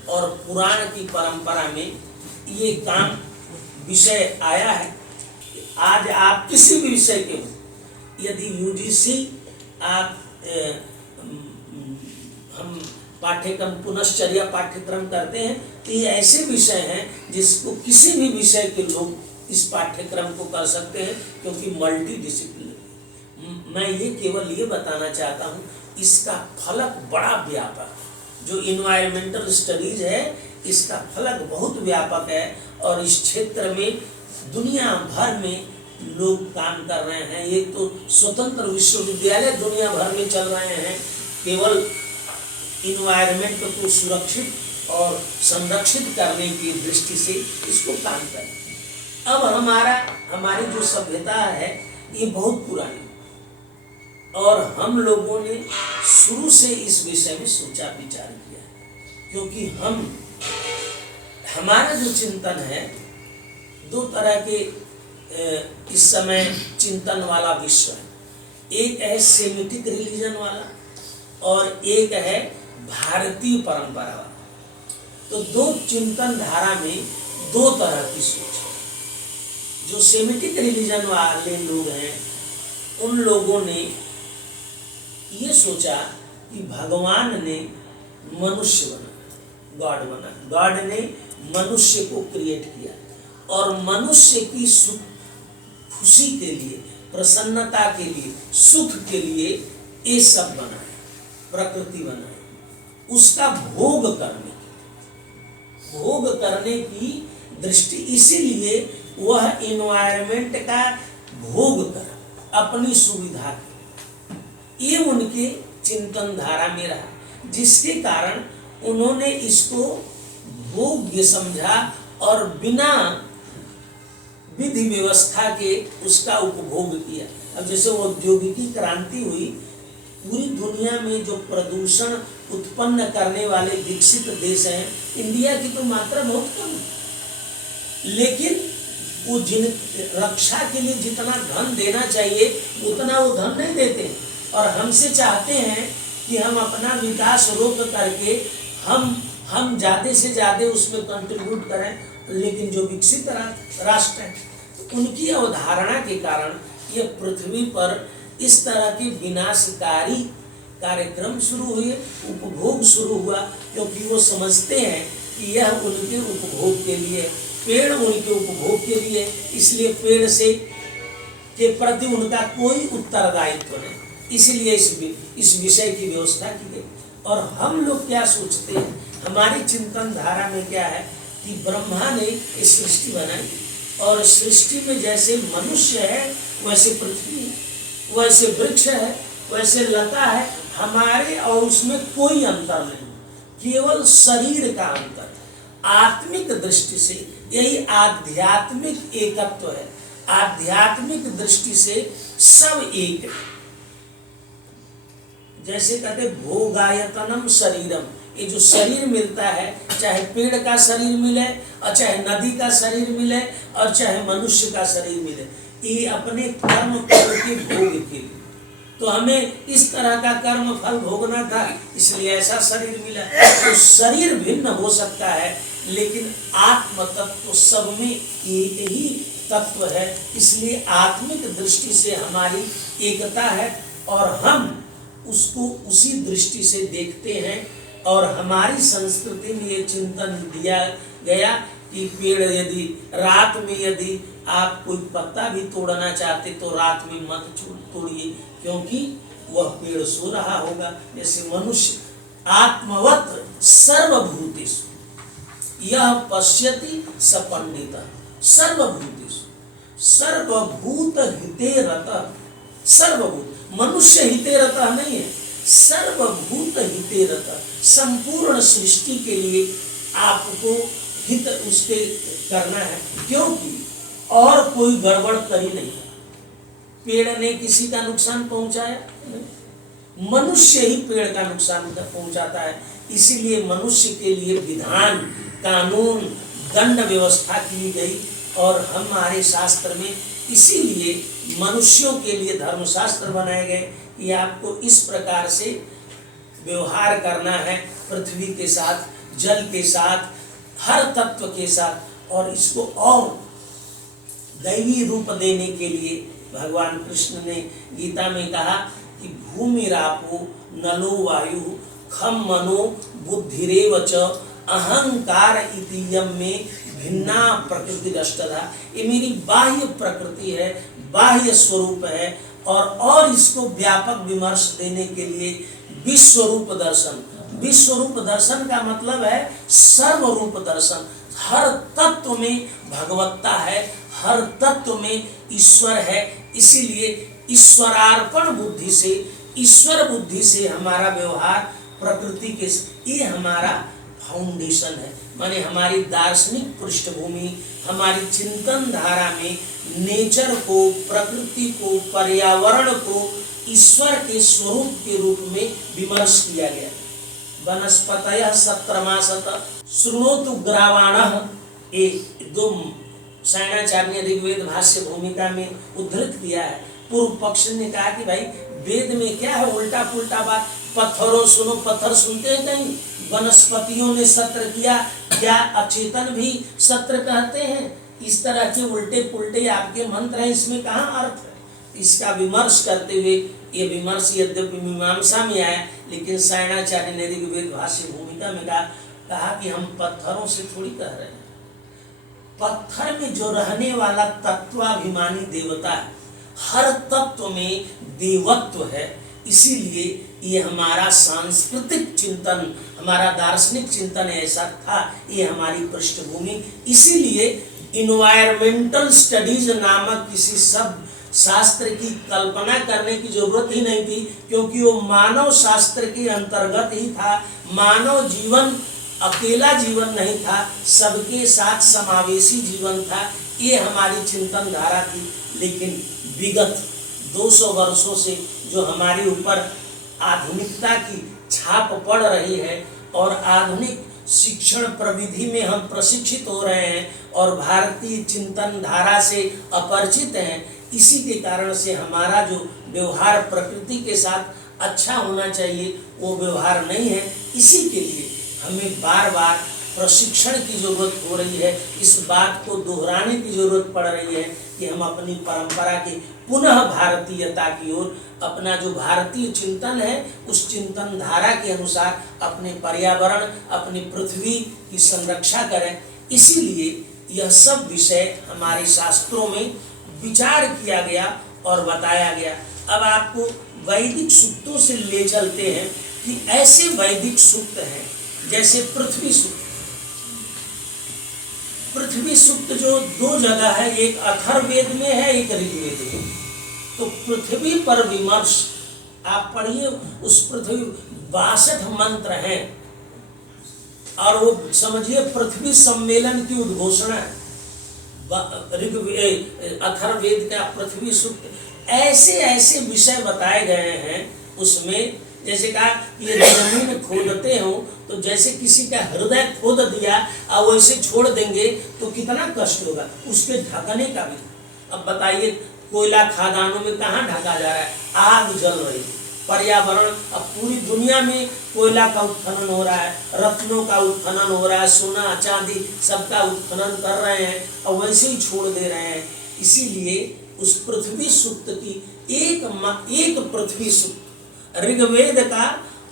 और पुराण की परंपरा में ये काम विषय आया है। आज आप किसी भी विषय के हो, यदि यूजीसी आप हम पाठ्यक्रम पुनश्चर्या पाठ्यक्रम करते हैं, तो ये ऐसे विषय हैं जिसको किसी भी विषय के लोग इस पाठ्यक्रम को कर सकते हैं, क्योंकि मल्टी डिसिप्लिन। मैं ये केवल ये बताना चाहता हूँ, इसका फलक बड़ा व्यापक, जो इन्वायरमेंटल स्टडीज है इसका फलक बहुत व्यापक है, और इस क्षेत्र में दुनिया भर में लोग काम कर रहे हैं। ये तो स्वतंत्र विश्वविद्यालय दुनिया भर में चल रहे हैं, केवल इन्वायरमेंट को सुरक्षित और संरक्षित करने की दृष्टि से इसको काम करें। अब हमारी जो सभ्यता है ये बहुत पुरानी, और हम लोगों ने शुरू से इस विषय में सोचा विचार किया है, क्योंकि हमारा जो चिंतन है, 2 तरह के इस समय चिंतन वाला विश्व है। एक है सेमिटिक रिलीजन वाला, और एक है भारतीय परंपरा वाला। तो 2 चिंतन धारा में 2 तरह की सोच है। जो सेमिटिक रिलीजन वाले लोग हैं उन लोगों ने ये सोचा कि भगवान ने मनुष्य बना, गॉड बना, गॉड ने मनुष्य को क्रिएट किया और मनुष्य की सुख खुशी के लिए, प्रसन्नता के लिए, सुख के लिए ये सब बना, प्रकृति बनाई, उसका भोग करने की दृष्टि, इसीलिए वह इन्वायरमेंट का भोग कर अपनी सुविधा की, ये उनके चिंतन धारा में रहा, जिसके कारण उन्होंने इसको भोग्य समझा और बिना विधि व्यवस्था के उसका उपभोग किया। अब जैसे औद्योगिकी क्रांति हुई, पूरी दुनिया में जो प्रदूषण उत्पन्न करने वाले विकसित देश हैं, इंडिया की तो मात्रा बहुत कम है, लेकिन वो जिन रक्षा के लिए जितना धन देना चाहिए उतना वो धन नहीं देते और हमसे चाहते हैं कि हम अपना विकास रोक करके हम ज़्यादा से ज़्यादा उसमें कंट्रीब्यूट करें, लेकिन जो विकसित राष्ट्र हैं उनकी अवधारणा के कारण ये पृथ्वी पर इस तरह के विनाशकारी कार्यक्रम शुरू हुए, उपभोग शुरू हुआ, क्योंकि वो समझते हैं कि यह उनके उपभोग के लिए, पेड़ उनके उपभोग के लिए, इसलिए पेड़ से के प्रति उनका कोई उत्तरदायित्व नहीं, इसलिए इस विषय की व्यवस्था की गई। और हम लोग क्या सोचते हैं, हमारी चिंतन धारा में क्या है कि ब्रह्मा ने इस सृष्टि बनाई और सृष्टि में जैसे मनुष्य है वैसे पृथ्वी है, वैसे वृक्ष है, वैसे लता है, हमारे और उसमें कोई अंतर नहीं, केवल शरीर का अंतर। आत्मिक दृष्टि से यही आध्यात्मिक एकत्व है, आध्यात्मिक दृष्टि से सब एक है। जैसे कहते भोगायतनम शरीरम, ये जो शरीर मिलता है, चाहे पेड़ का शरीर मिले और चाहे नदी का शरीर मिले और चाहे मनुष्य का शरीर मिले, ये अपने कर्म फल के भोग के लिए, तो हमें इस तरह का कर्म फल भोगना था, इसलिए ऐसा शरीर मिला। तो शरीर भिन्न हो सकता है, लेकिन आत्म तत्व सब में एक ही तत्व है, इसलिए आत्मिक दृष्टि से हमारी एकता है और हम उसको उसी दृष्टि से देखते हैं। और हमारी संस्कृति में ये चिंतन दिया गया कि पेड़ यदि रात में यदि आप कोई पत्ता भी तोड़ना चाहते तो रात में मत तोड़िए, क्योंकि वह पेड़ सो रहा होगा। जैसे मनुष्य आत्मवत सर्वभूतेषु यह पश्यति स पंडितः, सर्वभूतेषु सर्वभूत हिते रतः, सर्वभूत मनुष्य हिते रतः नहीं है, सर्वभूत हिते रतः, संपूर्ण सृष्टि के लिए आपको हित उसके करना है, क्योंकि और कोई गड़बड़ करी नहीं। पेड़ ने किसी का नुकसान पहुंचाया नहीं, मनुष्य ही पेड़ का नुकसान पहुंचाता है, इसीलिए मनुष्य के लिए विधान, कानून, दंड व्यवस्था की गई। और हमारे शास्त्र में इसीलिए मनुष्यों के लिए धर्मशास्त्र बनाए गए कि आपको इस प्रकार से व्यवहार करना है पृथ्वी के साथ, जल के साथ, हर तत्व के साथ। और इसको और दैवी रूप देने के लिए भगवान कृष्ण ने गीता में कहा कि भूमिरापो नलो वायु खम मनो बुद्धिरेव च अहंकार इतियम में भिन्ना प्रकृति अष्टधा। ये मेरी बाह्य प्रकृति है, बाह्य स्वरूप है, और इसको व्यापक विमर्श देने के लिए विश्वरूप दर्शन। विश्वरूप दर्शन का मतलब है सर्वरूप दर्शन। हर तत्व में भगवत्ता है, हर तत्व में ईश्वर है, इसीलिए ईश्वरार्पण बुद्धि से, ईश्वर बुद्धि से हमारा व्यवहार प्रकृति के, ये हमारा फाउंडेशन है। माने हमारी दार्शनिक पृष्ठभूमि, हमारी चिंतन धारा में नेचर को, प्रकृति को, पर्यावरण को ईश्वर के स्वरूप के रूप में विमर्श किया गया। वनस्पतयः सत्रमासत शृणोतु ग्रावाणः, एक दो सायणाचार्य ने ऋग्वेद भाष्य भूमिका में उद्धृत किया है। पूर्व पक्ष ने कहा कि भाई वेद में क्या है उल्टा पुल्टा बात, पत्थरों सुनो, पत्थर सुनते हैं कहीं? वनस्पतियों ने सत्र किया, क्या अचेतन भी सत्र कहते हैं? इस तरह के उल्टे पुल्टे आपके मंत्र हैं, इसमें कहाँ अर्थ है? इसका विमर्श करते हुए, ये विमर्श यद्यपि मीमांसा में आया, लेकिन सायणाचार्य ने ऋग्वेद भाष्य भूमिका में कहा कि हम पत्थरों से थोड़ी कह रहे हैं। पत्थर में जो रहने वाला तत्वाभिमानी देवता है, हर तत्व में देवत्व है, इसीलिए ये हमारा सांस्कृतिक चिंतन, हमारा दार्शनिक चिंतन ऐसा था, ये हमारी पृष्ठभूमि। इसीलिए इन्वायरमेंटल स्टडीज नामक किसी शब्द शास्त्र की कल्पना करने की जरूरत ही नहीं थी, क्योंकि वो मानव शास्त्र के अंतर्गत ही था। मानव जीवन अकेला जीवन नहीं था, सबके साथ समावेशी जीवन था, ये हमारी चिंतन धारा थी। लेकिन विगत 200 वर्षों से जो हमारे ऊपर आधुनिकता की छाप पड़ रही है और आधुनिक शिक्षण प्रविधि में हम प्रशिक्षित हो रहे हैं और भारतीय चिंतन धारा से अपरिचित हैं, इसी के कारण से हमारा जो व्यवहार प्रकृति के साथ अच्छा होना चाहिए वो व्यवहार नहीं है। इसी के लिए हमें बार बार प्रशिक्षण की जरूरत हो रही है, इस बात को दोहराने की जरूरत पड़ रही है कि हम अपनी परंपरा के पुनः भारतीयता की ओर, अपना जो भारतीय चिंतन है उस चिंतन धारा के अनुसार अपने पर्यावरण, अपनी पृथ्वी की संरक्षा करें। इसीलिए यह सब विषय हमारे शास्त्रों में विचार किया गया और बताया गया। अब आपको वैदिक सूक्तों से ले चलते हैं कि ऐसे वैदिक सूक्त हैं जैसे पृथ्वी सूक्त। पृथ्वी सूक्त जो 2 जगह है, एक अथर्ववेद में है, एक ऋग्वेद में। तो पृथ्वी पर विमर्श आप पढ़िए, उस पृथ्वी 62 मंत्र हैं और वो समझिए पृथ्वी सम्मेलन की उद्घोषणा अथर्ववेद का पृथ्वी सूक्त। ऐसे ऐसे विषय बताए गए हैं उसमें, जैसे कहा ये जमीन खोदते हो तो जैसे किसी का हृदय खोद दिया और वैसे छोड़ देंगे तो कितना कष्ट होगा, उसके ढकने का भी। अब बताइए कोयला खादानों में कहाँ ढका जा रहा है, आग जल रही है, पर्यावरण, अब पूरी दुनिया में कोयला का उत्खनन हो रहा है, रत्नों का उत्खनन हो रहा है, सोना चांदी सबका उत्खनन कर रहे हैं और वैसे ही छोड़ दे रहे हैं। इसीलिए उस पृथ्वी सूक्त की एक पृथ्वी सूक्त ऋग्वेद का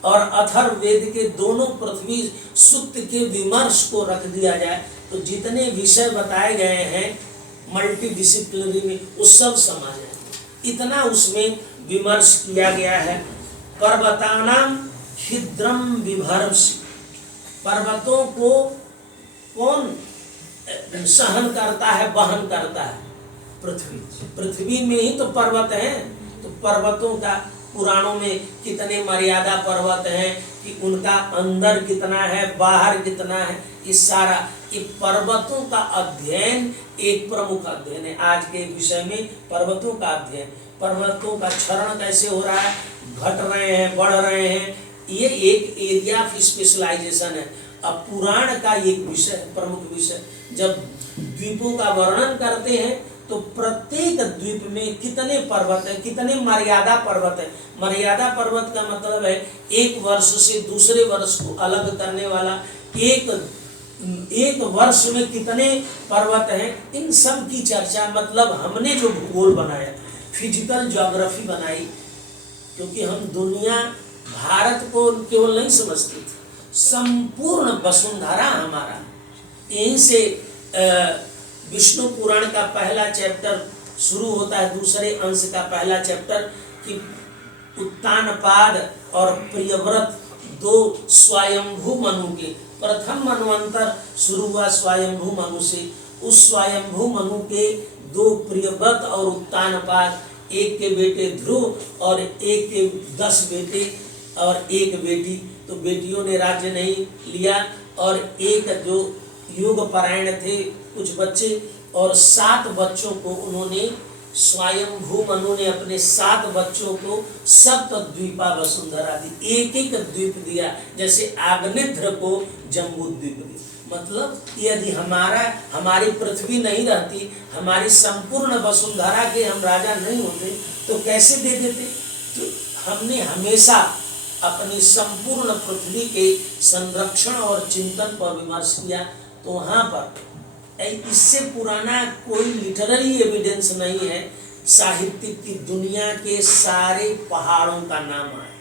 और अथर्ववेद के दोनों पृथ्वी सूक्त के विमर्श को रख दिया जाए तो जितने विषय बताए गए हैं मल्टीडिसिप्लिनरी में वो सब समझ जाए, इतना उसमें विमर्श किया गया है। पर्वतानाम छिद्रम विभर्षि, पर्वतों को कौन सहन करता है, वहन करता है? पृथ्वी। पृथ्वी में ही तो पर्वत हैं, तो पर्वतों का पुराणों में कितने मर्यादा पर्वत हैं कि उनका अंदर कितना है, बाहर कितना है, इस सारा ये पर्वतों का अध्ययन एक प्रमुख अध्ययन है। आज के विषय में पर्वतों का अध्ययन, पर्वतों का क्षरण कैसे हो रहा है, घट रहे हैं, बढ़ रहे हैं, ये एक एरिया ऑफ स्पेशलाइजेशन है। अब पुराण का एक विषय, प्रमुख विषय, जब द्वीपों का वर्णन करते हैं तो प्रत्येक द्वीप में कितने पर्वत हैं, कितने मर्यादा पर्वत हैं। मर्यादा पर्वत का मतलब है एक वर्ष से दूसरे वर्ष को अलग करने वाला, एक वर्ष में कितने पर्वत हैं, इन सब की चर्चा, मतलब हमने जो भूगोल बनाया, फिजिकल ज्योग्राफी बनाई, क्योंकि हम दुनिया भारत को केवल नहीं समझते थे, संपूर्ण वसुंधरा हमारा। यहीं से विष्णु पुराण का पहला चैप्टर शुरू होता है, दूसरे अंश का पहला चैप्टर कि उत्तानपाद और प्रियव्रत 2 स्वयंभू मनु के, प्रथम मनवंतर शुरू हुआ स्वयंभू मनु से। उस स्वयंभू मनु के 2 प्रियव्रत और उत्तानपाद, एक के बेटे ध्रुव और एक के 10 बेटे और एक बेटी, तो बेटियों ने राज्य नहीं लिया, और एक जो योग परायण थे कुछ बच्चे, और 7 बच्चों को उन्होंने, स्वयंभू मनु ने अपने 7 बच्चों को सप्तद्वीपा वसुंधरा दी, एक एक द्वीप दिया, जैसे आग्नेध्र को जम्बू द्वीप दी। मतलब यदि हमारी पृथ्वी नहीं रहती, हमारी संपूर्ण वसुंधरा के हम राजा नहीं होते तो कैसे दे देते। तो हमने हमेशा अपनी संपूर्ण पृथ्वी के संरक्षण और चिंतन पर विमर्श किया। तो वहाँ पर इससे पुराना कोई लिटररी एविडेंस नहीं है साहित्यिक की दुनिया के सारे पहाड़ों का नाम आए,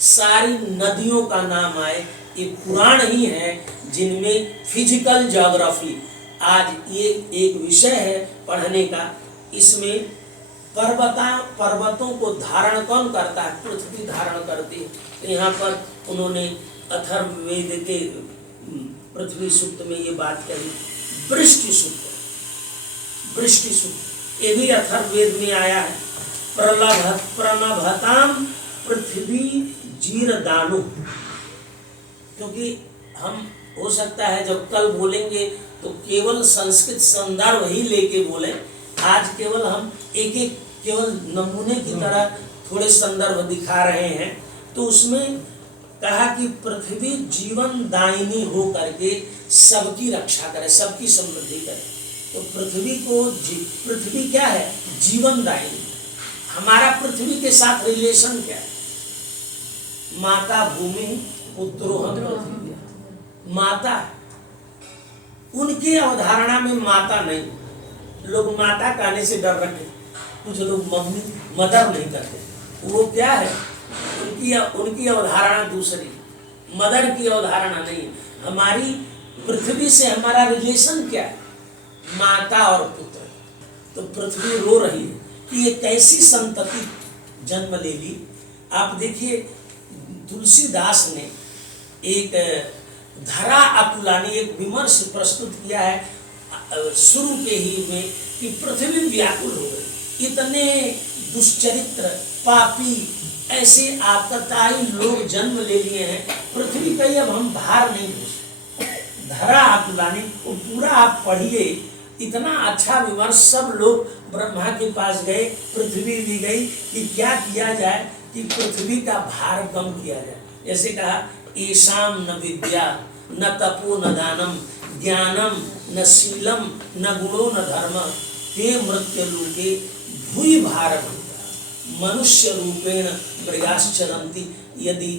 सारी नदियों का नाम आए। ये पुराण ही है जिनमें फिजिकल ज्योग्राफी आज ये एक विषय है पढ़ने का। इसमें पर्वतों को धारण कौन करता है? पृथ्वी धारण करती है। तो यहाँ पर उन्होंने अथर्ववेद के पृथ्वी सूक्त में ये बात कही। वृष्टि सूक्त, वृष्टि सूक्त ये भी अथर्ववेद में आया है। प्रणभताम पृथ्वी जीरदानु, क्योंकि हम हो सकता है जब कल बोलेंगे तो केवल संस्कृत संदर्भ ही लेके बोले। आज केवल हम एक एक केवल नमूने की तरह थोड़े संदर्भ दिखा रहे हैं। तो उसमें कहा कि पृथ्वी जीवन दायिनी हो करके सबकी रक्षा करे, सबकी समृद्धि करे। तो पृथ्वी क्या है? जीवन दायिनी। हमारा पृथ्वी के साथ रिलेशन क्या है? माता भूमि पुत्रो हम पृथ्वी। माता, उनकी अवधारणा में माता नहीं। लोग माता कहने से डर रहे, कुछ लोग मम्मी मदर नहीं करते। वो क्या है? उनकी अवधारणा दूसरी, मदर की अवधारणा नहीं। हमारी पृथ्वी से हमारा रिलेशन क्या है? माता और पुत्र। तो पृथ्वी रो रही है कि ये कैसी संतति जन्म ले ली। आप देखिए तुलसीदास ने एक धरा अकुलानी एक विमर्श प्रस्तुत किया है शुरू के ही में कि पृथ्वी व्याकुल हो गई। इतने दुष्चरित्र पापी ऐसे आपत्ताई लोग जन्म ले लिए हैं, पृथ्वी का अब हम भार नहीं हो। धरा अकुलानी वो पूरा आप पढ़िए, इतना अच्छा विमर्श। सब लोग ब्रह्मा के पास गए, पृथ्वी भी गई कि क्या किया जाए कि पृथ्वी का भार कम किया जाए। जैसे कहा ईशाम न विद्या न तपो न दानम ज्ञानम न शीलम न गुणो न धर्म ते मृत्यु लोके भूय भार मनुष्य रूपेण मृगाश्चरन्ति। यदि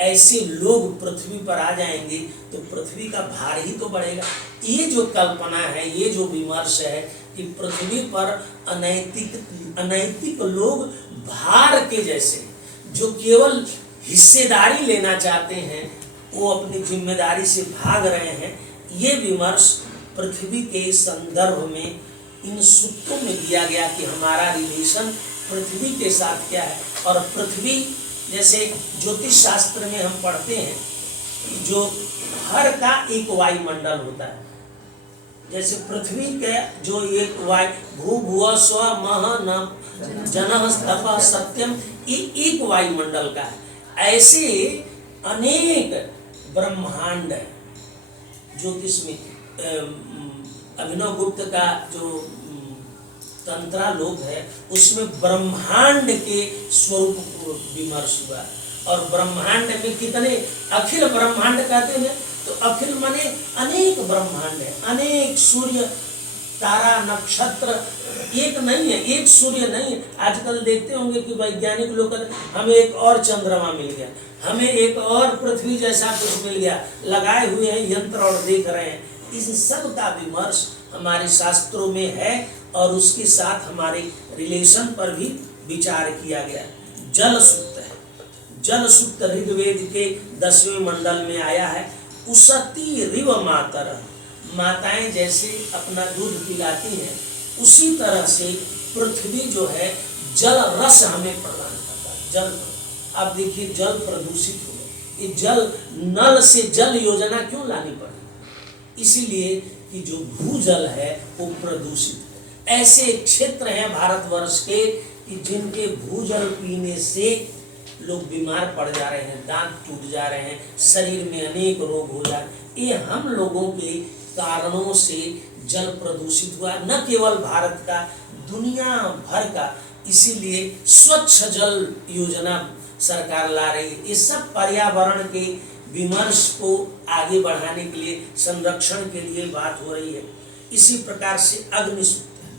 ऐसे लोग पृथ्वी पर आ जाएंगे तो पृथ्वी का भार ही तो बढ़ेगा। ये जो कल्पना है, ये जो विमर्श है कि पृथ्वी पर अनैतिक लोग भार के जैसे जो केवल हिस्सेदारी लेना चाहते हैं, वो अपनी जिम्मेदारी से भाग रहे हैं। ये विमर्श पृथ्वी के संदर्भ में इन सूक्तों में दिया गया कि हमारा रिलेशन पृथ्वी के साथ क्या है। और पृथ्वी जैसे ज्योतिष शास्त्र में हम पढ़ते हैं जो हर का एक वायुमंडल होता है। जैसे पृथ्वी के जो एक वायु भू भुव स्व मह न जनः तपः सत्यम, ये एक वायुमंडल का है। ऐसे अनेक ब्रह्मांड है। ज्योतिष में अभिनव गुप्त का जो तंत्रा लोक है उसमें ब्रह्मांड के स्वरूप विमर्श हुआ। और ब्रह्मांड में कितने अखिल ब्रह्मांड कहते हैं, तो अखिल माने अनेक ब्रह्मांड है, अनेक सूर्य तारा नक्षत्र एक नहीं है, एक सूर्य नहीं है। आजकल देखते होंगे कि वैज्ञानिक लोग कहते हमें एक और चंद्रमा मिल गया, हमें एक और पृथ्वी जैसा कुछ मिल गया, लगाए हुए हैं यंत्र और देख रहे हैं। इस सब का विमर्श हमारे शास्त्रों में है और उसके साथ हमारे रिलेशन पर भी विचार किया गया। जल सूक्त है, जल सूक्त ऋग्वेद के 10वें मंडल में आया है। उसती रिव मातर, माताएं जैसे अपना दूध पिलाती हैं उसी तरह से पृथ्वी जो है जल रस हमें प्रदान करता है। जल, आप देखिए जल प्रदूषित हो गया। ये जल नल से जल योजना क्यों लानी पड़ी? इसीलिए कि जो भूजल है वो प्रदूषित है। ऐसे क्षेत्र हैं भारतवर्ष के कि जिनके भूजल पीने से लोग बीमार पड़ जा रहे हैं, दांत टूट जा रहे हैं, शरीर में अनेक रोग हो जा रहे हैं। ये हम लोगों के कारणों से जल प्रदूषित हुआ, न केवल भारत का, दुनिया भर का। इसीलिए स्वच्छ जल योजना सरकार ला रही है। ये सब पर्यावरण के विमर्श को आगे बढ़ाने के लिए, संरक्षण के लिए बात हो रही है। इसी प्रकार से अग्नि सूक्त है।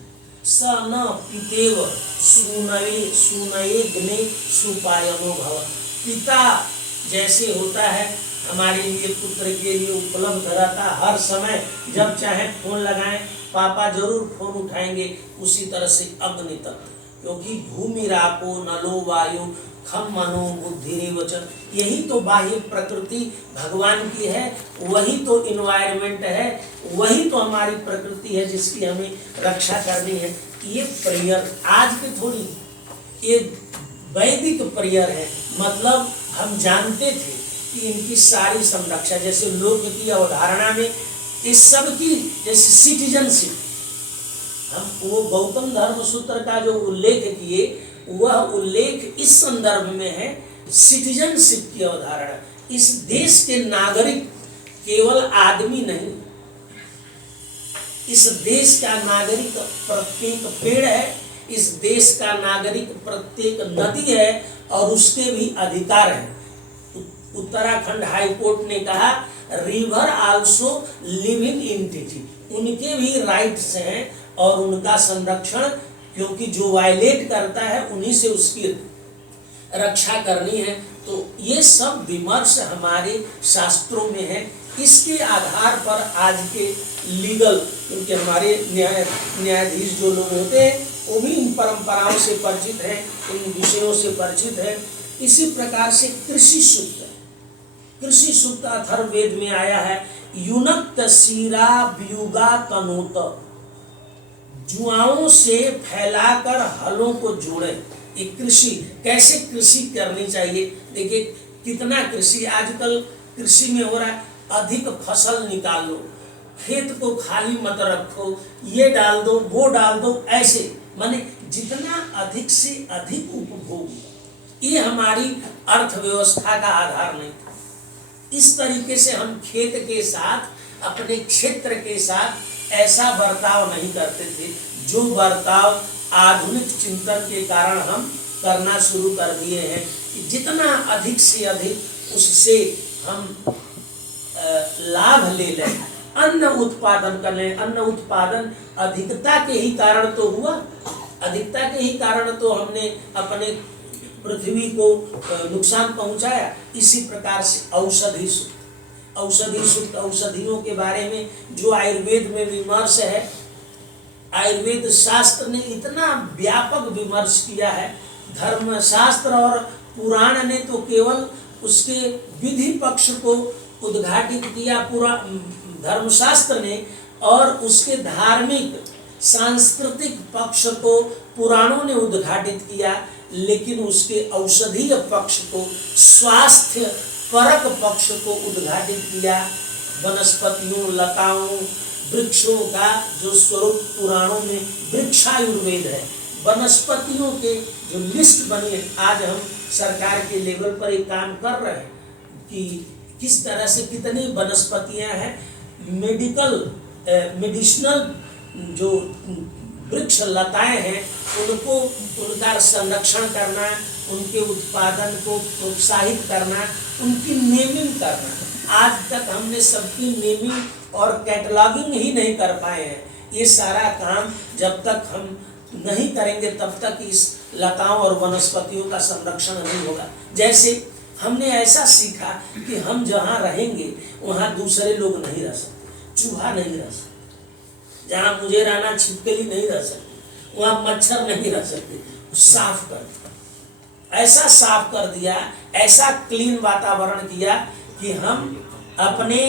स न पितेव सुनये सुपायनो भव। पिता जैसे होता है हमारे लिए, पुत्र के लिए उपलब्ध रहता, हर समय जब चाहे फोन लगाएं पापा जरूर फोन उठाएंगे, उसी तरह से अग्नि तत्व क्योंकि भूमि रापो नलो वायु खम मनो बुद्धि वचन, यही तो बाह्य प्रकृति भगवान की है, वही तो इन्वायरमेंट है, वही तो हमारी प्रकृति है जिसकी हमें रक्षा करनी है। ये प्रेयर आज के थोड़ी, ये वैदिक प्रेयर है। मतलब हम जानते थे कि इनकी सारी संरक्षा, जैसे लोक की अवधारणा में इस सब की, जैसे सिटीजनशिप, हम वो गौतम धर्म सूत्र का जो उल्लेख किए, वह उल्लेख इस संदर्भ में है सिटीजनशिप की अवधारणा। इस देश के नागरिक केवल आदमी नहीं, इस देश का नागरिक प्रत्येक पेड़ है, इस देश का नागरिक प्रत्येक नदी है और उसके भी अधिकार है। उत्तराखंड हाई कोर्ट ने कहा रिवर आल्सो लिविंग एंटिटी, उनके भी राइट्स हैं और उनका संरक्षण, क्योंकि जो वायलेट करता है उन्हीं से उसकी रक्षा करनी है। तो ये सब विमर्श हमारे शास्त्रों में है। इसके आधार पर आज के लीगल, क्योंकि हमारे न्यायाधीश जो लोग होते हैं वो भी इन परंपराओं से परिचित हैं, इन विषयों से परिचित है। इसी प्रकार से कृषि सूक्त, कृषि सूक्त अथर्ववेद में आया है, युनक्त सीरा व्युगा तनोत, जुआओं से फैलाकर हलों को जोड़े। एक कृषि, कैसे कृषि करनी चाहिए, देखिए कितना कृषि आजकल कृषि में हो रहा है। अधिक फसल निकाल लो, खेत को खाली मत रखो, ये डाल दो वो डाल दो, ऐसे माने जितना अधिक से अधिक उपभोग, ये हमारी अर्थव्यवस्था का आधार नहीं था। इस तरीके से हम खेत के साथ, अपने क्षेत्र के साथ ऐसा बर्ताव नहीं करते थे, जो बर्ताव आधुनिक चिंतन के कारण हम करना शुरू कर दिए हैं कि जितना अधिक से अधिक उससे हम लाभ ले लें, अन्न उत्पादन कर लें। अन्न उत्पादन अधिकता के ही कारण तो हुआ, अधिकता के ही कारण तो हमने अपने पृथ्वी को नुकसान पहुंचाया। इसी प्रकार से औषधि सूक्त, औषधि सूक्त, औषधियों के बारे में जो आयुर्वेद में विमर्श है, आयुर्वेद शास्त्र ने इतना व्यापक विमर्श किया है। धर्मशास्त्र और पुराण ने तो केवल उसके विधि पक्ष को उद्घाटित किया, पूरा धर्मशास्त्र ने, और उसके धार्मिक सांस्कृतिक पक्ष को पुराणों ने उद्घाटित किया, लेकिन उसके औषधीय पक्ष को, स्वास्थ्य परक पक्ष को उद्घाटित किया। वनस्पतियों, लताओं, वृक्षों का जो स्वरूप पुराणों में वृक्षायुर्वेद है, वनस्पतियों के जो लिस्ट बनी है। आज हम सरकार के लेवल पर एक काम कर रहे हैं कि किस तरह से कितनी वनस्पतियां हैं, मेडिसिनल जो वृक्ष लताएं हैं उनको, उनका संरक्षण करना, उनके उत्पादन को प्रोत्साहित करना, उनकी नेमिंग करना। आज तक हमने सबकी नेमिंग और कैटलॉगिंग ही नहीं कर पाए हैं। ये सारा काम जब तक हम नहीं करेंगे तब तक इस लताओं और वनस्पतियों का संरक्षण नहीं होगा। जैसे हमने ऐसा सीखा कि हम जहाँ रहेंगे वहाँ दूसरे लोग नहीं रह सकते, चूहा नहीं रह सकते, जहाँ मुझे रहना छिपकली नहीं रह सकती, वहाँ मच्छर नहीं रह सकते। साफ कर दिया, ऐसा साफ कर दिया, ऐसा क्लीन वातावरण किया कि हम अपने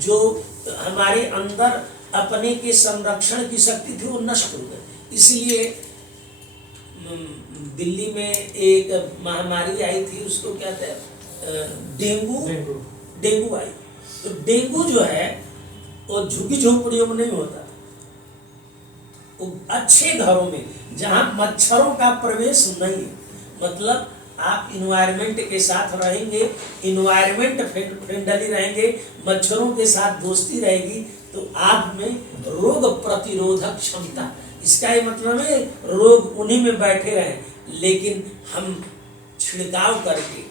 जो हमारे अंदर अपने के संरक्षण की शक्ति थी वो नष्ट हो गई। इसलिए दिल्ली में एक महामारी आई थी, उसको क्या कहते हैं, डेंगू आई। तो डेंगू जो है वो झुग्गी झोपड़ियों में नहीं होता, वो अच्छे घरों में जहाँ मच्छरों का प्रवेश नहीं है। मतलब आप इन्वायरमेंट के साथ रहेंगे, इन्वायरमेंट फ्रेंडली रहेंगे, मच्छरों के साथ दोस्ती रहेगी, तो आप में रोग प्रतिरोधक क्षमता, इसका ये मतलब है रोग उन्हीं में बैठे रहें, लेकिन हम छिड़काव करके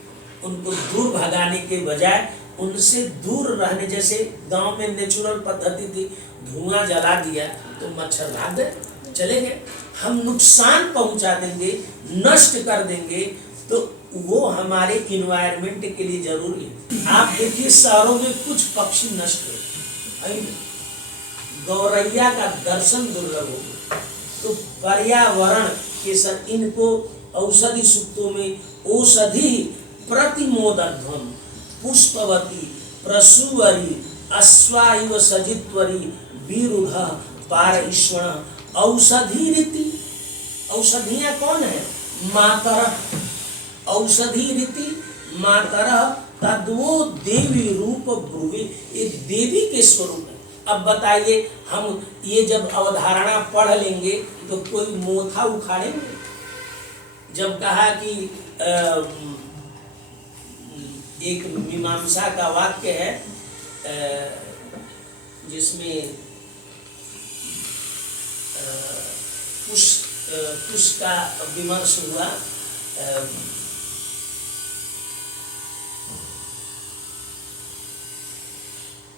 उनको दूर भगाने के बजाय उनसे दूर रहने, जैसे गांव में नेचुरल पद्धति थी, धुआं जला दिया तो मच्छर भाग गए, चले गए। हम नुकसान पहुंचा देंगे, नष्ट कर देंगे, तो वो हमारे इन्वायरमेंट के लिए जरूरी है। आप देखिए शहरों में कुछ पक्षी नष्ट हो, गौरैया का दर्शन दुर्लभ हो गया, तो पर्यावरण के सर इनको औषधि सूक्तों में औषधि प्रतिमोदध्वम पुष्पवती प्रसूवरी अश्वाइव सजित्वरी विरुध पारईश्वण औषधि रीति। औषधियां कौन है? मातर। औषधि रीति मातर तद्वो देवी रूप ब्रुवे, ये देवी के स्वरूप है। अब बताइए, हम ये जब अवधारणा पढ़ लेंगे तो कोई मोथा उखाड़ेंगे? जब कहा कि एक मीमांसा का वाक्य है जिसमें कुश का विमर्श हुआ,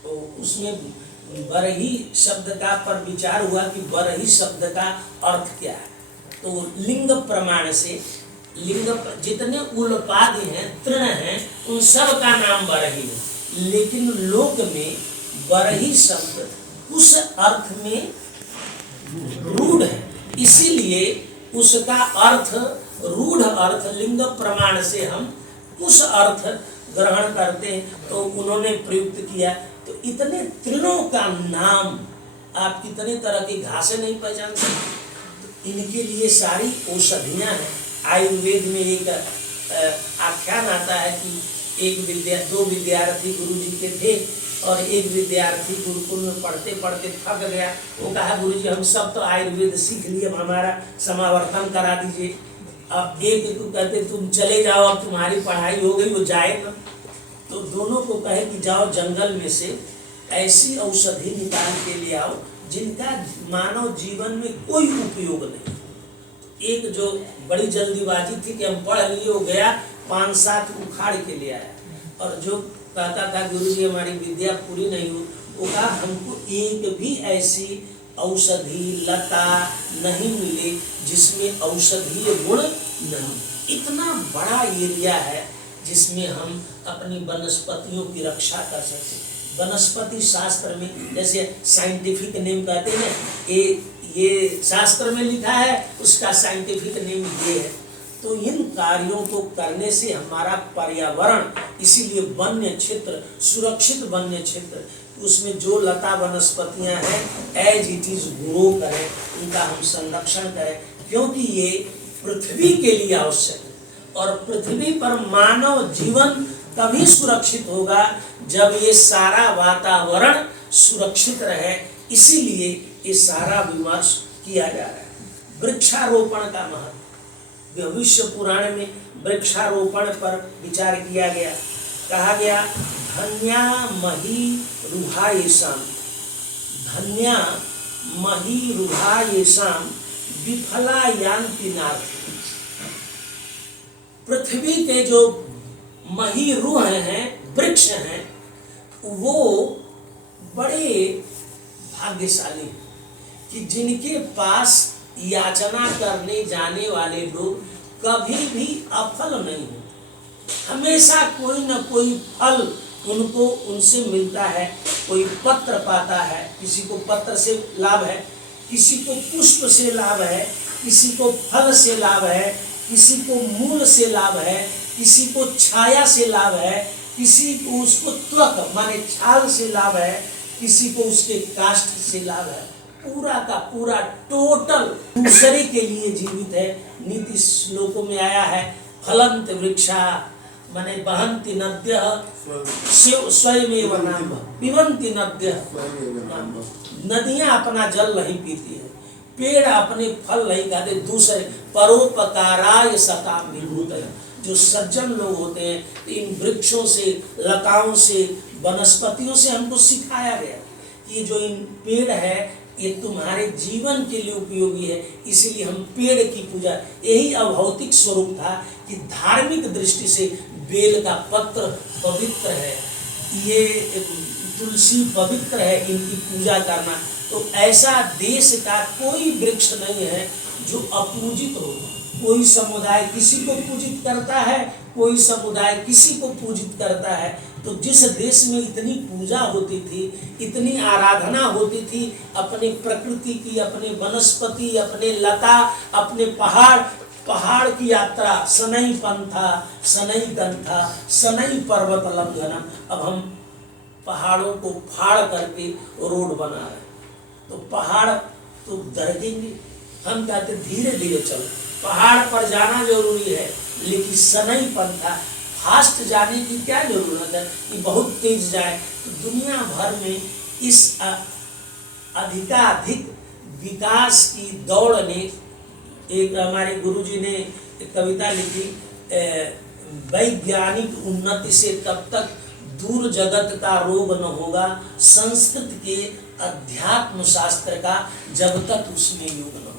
तो उसमें बरही शब्द का पर विचार हुआ कि बरही शब्द का अर्थ क्या है। तो लिंग प्रमाण से लिंग जितने उल्पाद हैं, तृण हैं, उन सब का नाम बरही है, लेकिन लोक में बरही शब्द उस अर्थ में रूढ़ है, इसीलिए उसका अर्थ रूढ़ अर्थ लिंग प्रमाण से हम उस अर्थ ग्रहण करते हैं। तो उन्होंने प्रयुक्त किया। तो इतने तृणों का नाम आप कितने तरह की घासें नहीं पहचान सकते, तो इनके लिए सारी औषधियां हैं। आयुर्वेद में एक आख्यान आता है कि दो विद्यार्थी गुरुजी के थे और एक विद्यार्थी गुरुकुल में पढ़ते पढ़ते थक गया। वो कहा, गुरुजी हम सब तो आयुर्वेद सीख लिए, अब हमारा समावर्तन करा दीजिए। अब एक को कहते तुम चले जाओ, अब तुम्हारी पढ़ाई हो गई, वो जाए ना। तो दोनों को कहे कि जाओ जंगल में से ऐसी औषधि निकाल के ले आओ जिनका मानव जीवन में कोई उपयोग नहीं। एक जो बड़ी जल्दीबाजी थी कि हम पढ़ लिए, वो गया 5-7 उखाड़ के ले आया, और जो कहता था गुरुजी हमारी विद्या पूरी नहीं हुई, वो कहा हमको एक भी ऐसी औषधि लता नहीं मिले जिसमें औषधीय गुण नहीं। इतना बड़ा एरिया है जिसमें हम अपनी वनस्पतियों की रक्षा कर सकते। वनस्पति शास्त्र में जैसे साइंटिफिक नेम कहते हैं, ये शास्त्र में लिखा है, उसका साइंटिफिक नेम ये है। तो इन कार्यों को करने से हमारा पर्यावरण, इसीलिए वन्य क्षेत्र, सुरक्षित वन्य क्षेत्र, उसमें जो लता वनस्पतियां हैं एज इट इज ग्रो करें, उनका हम संरक्षण करें, क्योंकि ये पृथ्वी के लिए आवश्यक है। और पृथ्वी पर मानव जीवन तभी सुरक्षित होगा जब ये सारा वातावरण सुरक्षित रहे। इसीलिए ये सारा विमर्श किया जा रहा है। वृक्षारोपण का महत्व, भविष्य पुराण में वृक्षारोपण पर विचार किया गया। कहा गया धन्या मही रुहायेषाम, धन्या मही रुहायेषाम विफला यान्ति नार्थ। पृथ्वी के जो मही रूह हैं, वृक्ष हैं, वो बड़े भाग्यशाली हैं कि जिनके पास याचना करने जाने वाले लोग कभी भी अफल नहीं हो। हमेशा कोई न कोई फल उनको उनसे मिलता है। कोई पत्र पाता है, किसी को पत्र से लाभ है, किसी को पुष्प से लाभ है, किसी को फल से लाभ है, किसी को मूल से लाभ है, किसी को छाया से लाभ है, किसी को उसको त्वक माने छाल से लाभ है, किसी को उसके काष्ठ से लाभ है। पूरा का पूरा टोटल दूसरे के लिए जीवित है। नीति श्लोकों में आया है फलंत वृक्षा माने बहंति नद्यः स्वयमेव नाम पिबन्ति नद्यः, नदियां अपना जल नहीं पीती है, पेड़ अपने फल नहीं खाते, दूसरे परोपकाराय सताम विभूतयः। जो सज्जन लोग होते हैं, इन वृक्षों से, लताओं से, वनस्पतियों से हमको सिखाया गया कि जो इन पेड़ है ये तुम्हारे जीवन के लिए उपयोगी है, इसीलिए हम पेड़ की पूजा। यही अभौतिक स्वरूप था कि धार्मिक दृष्टि से बेल का पत्र पवित्र है, ये तुलसी पवित्र है, इनकी पूजा करना। तो ऐसा देश का कोई वृक्ष नहीं है जो अपूजित हो। कोई समुदाय किसी को पूजित करता है, कोई समुदाय किसी को पूजित करता है, तो जिस देश में इतनी पूजा होती थी, इतनी आराधना होती थी अपने प्रकृति की, अपने वनस्पति, अपने लता, अपने पहाड़ की यात्रा, सनई पंथा सनई गंथा सनई पर्वत लंघनम। अब हम पहाड़ों को फाड़ करके रोड बना रहे, तो पहाड़ तो दरकेंगे। हम कहते धीरे धीरे चलो, पहाड़ पर जाना जरूरी है, लेकिन सनई पंथा फास्ट जाने की क्या जरूरत है कि बहुत तेज जाए। तो दुनिया भर में इस अधिकाधिक विकास की दौड़ ने, एक हमारे गुरुजी ने एक कविता लिखी, वैज्ञानिक उन्नति से तब तक दूर जगत का रोग न होगा, संस्कृत के अध्यात्म शास्त्र का जब तक उसमें योग न होगा।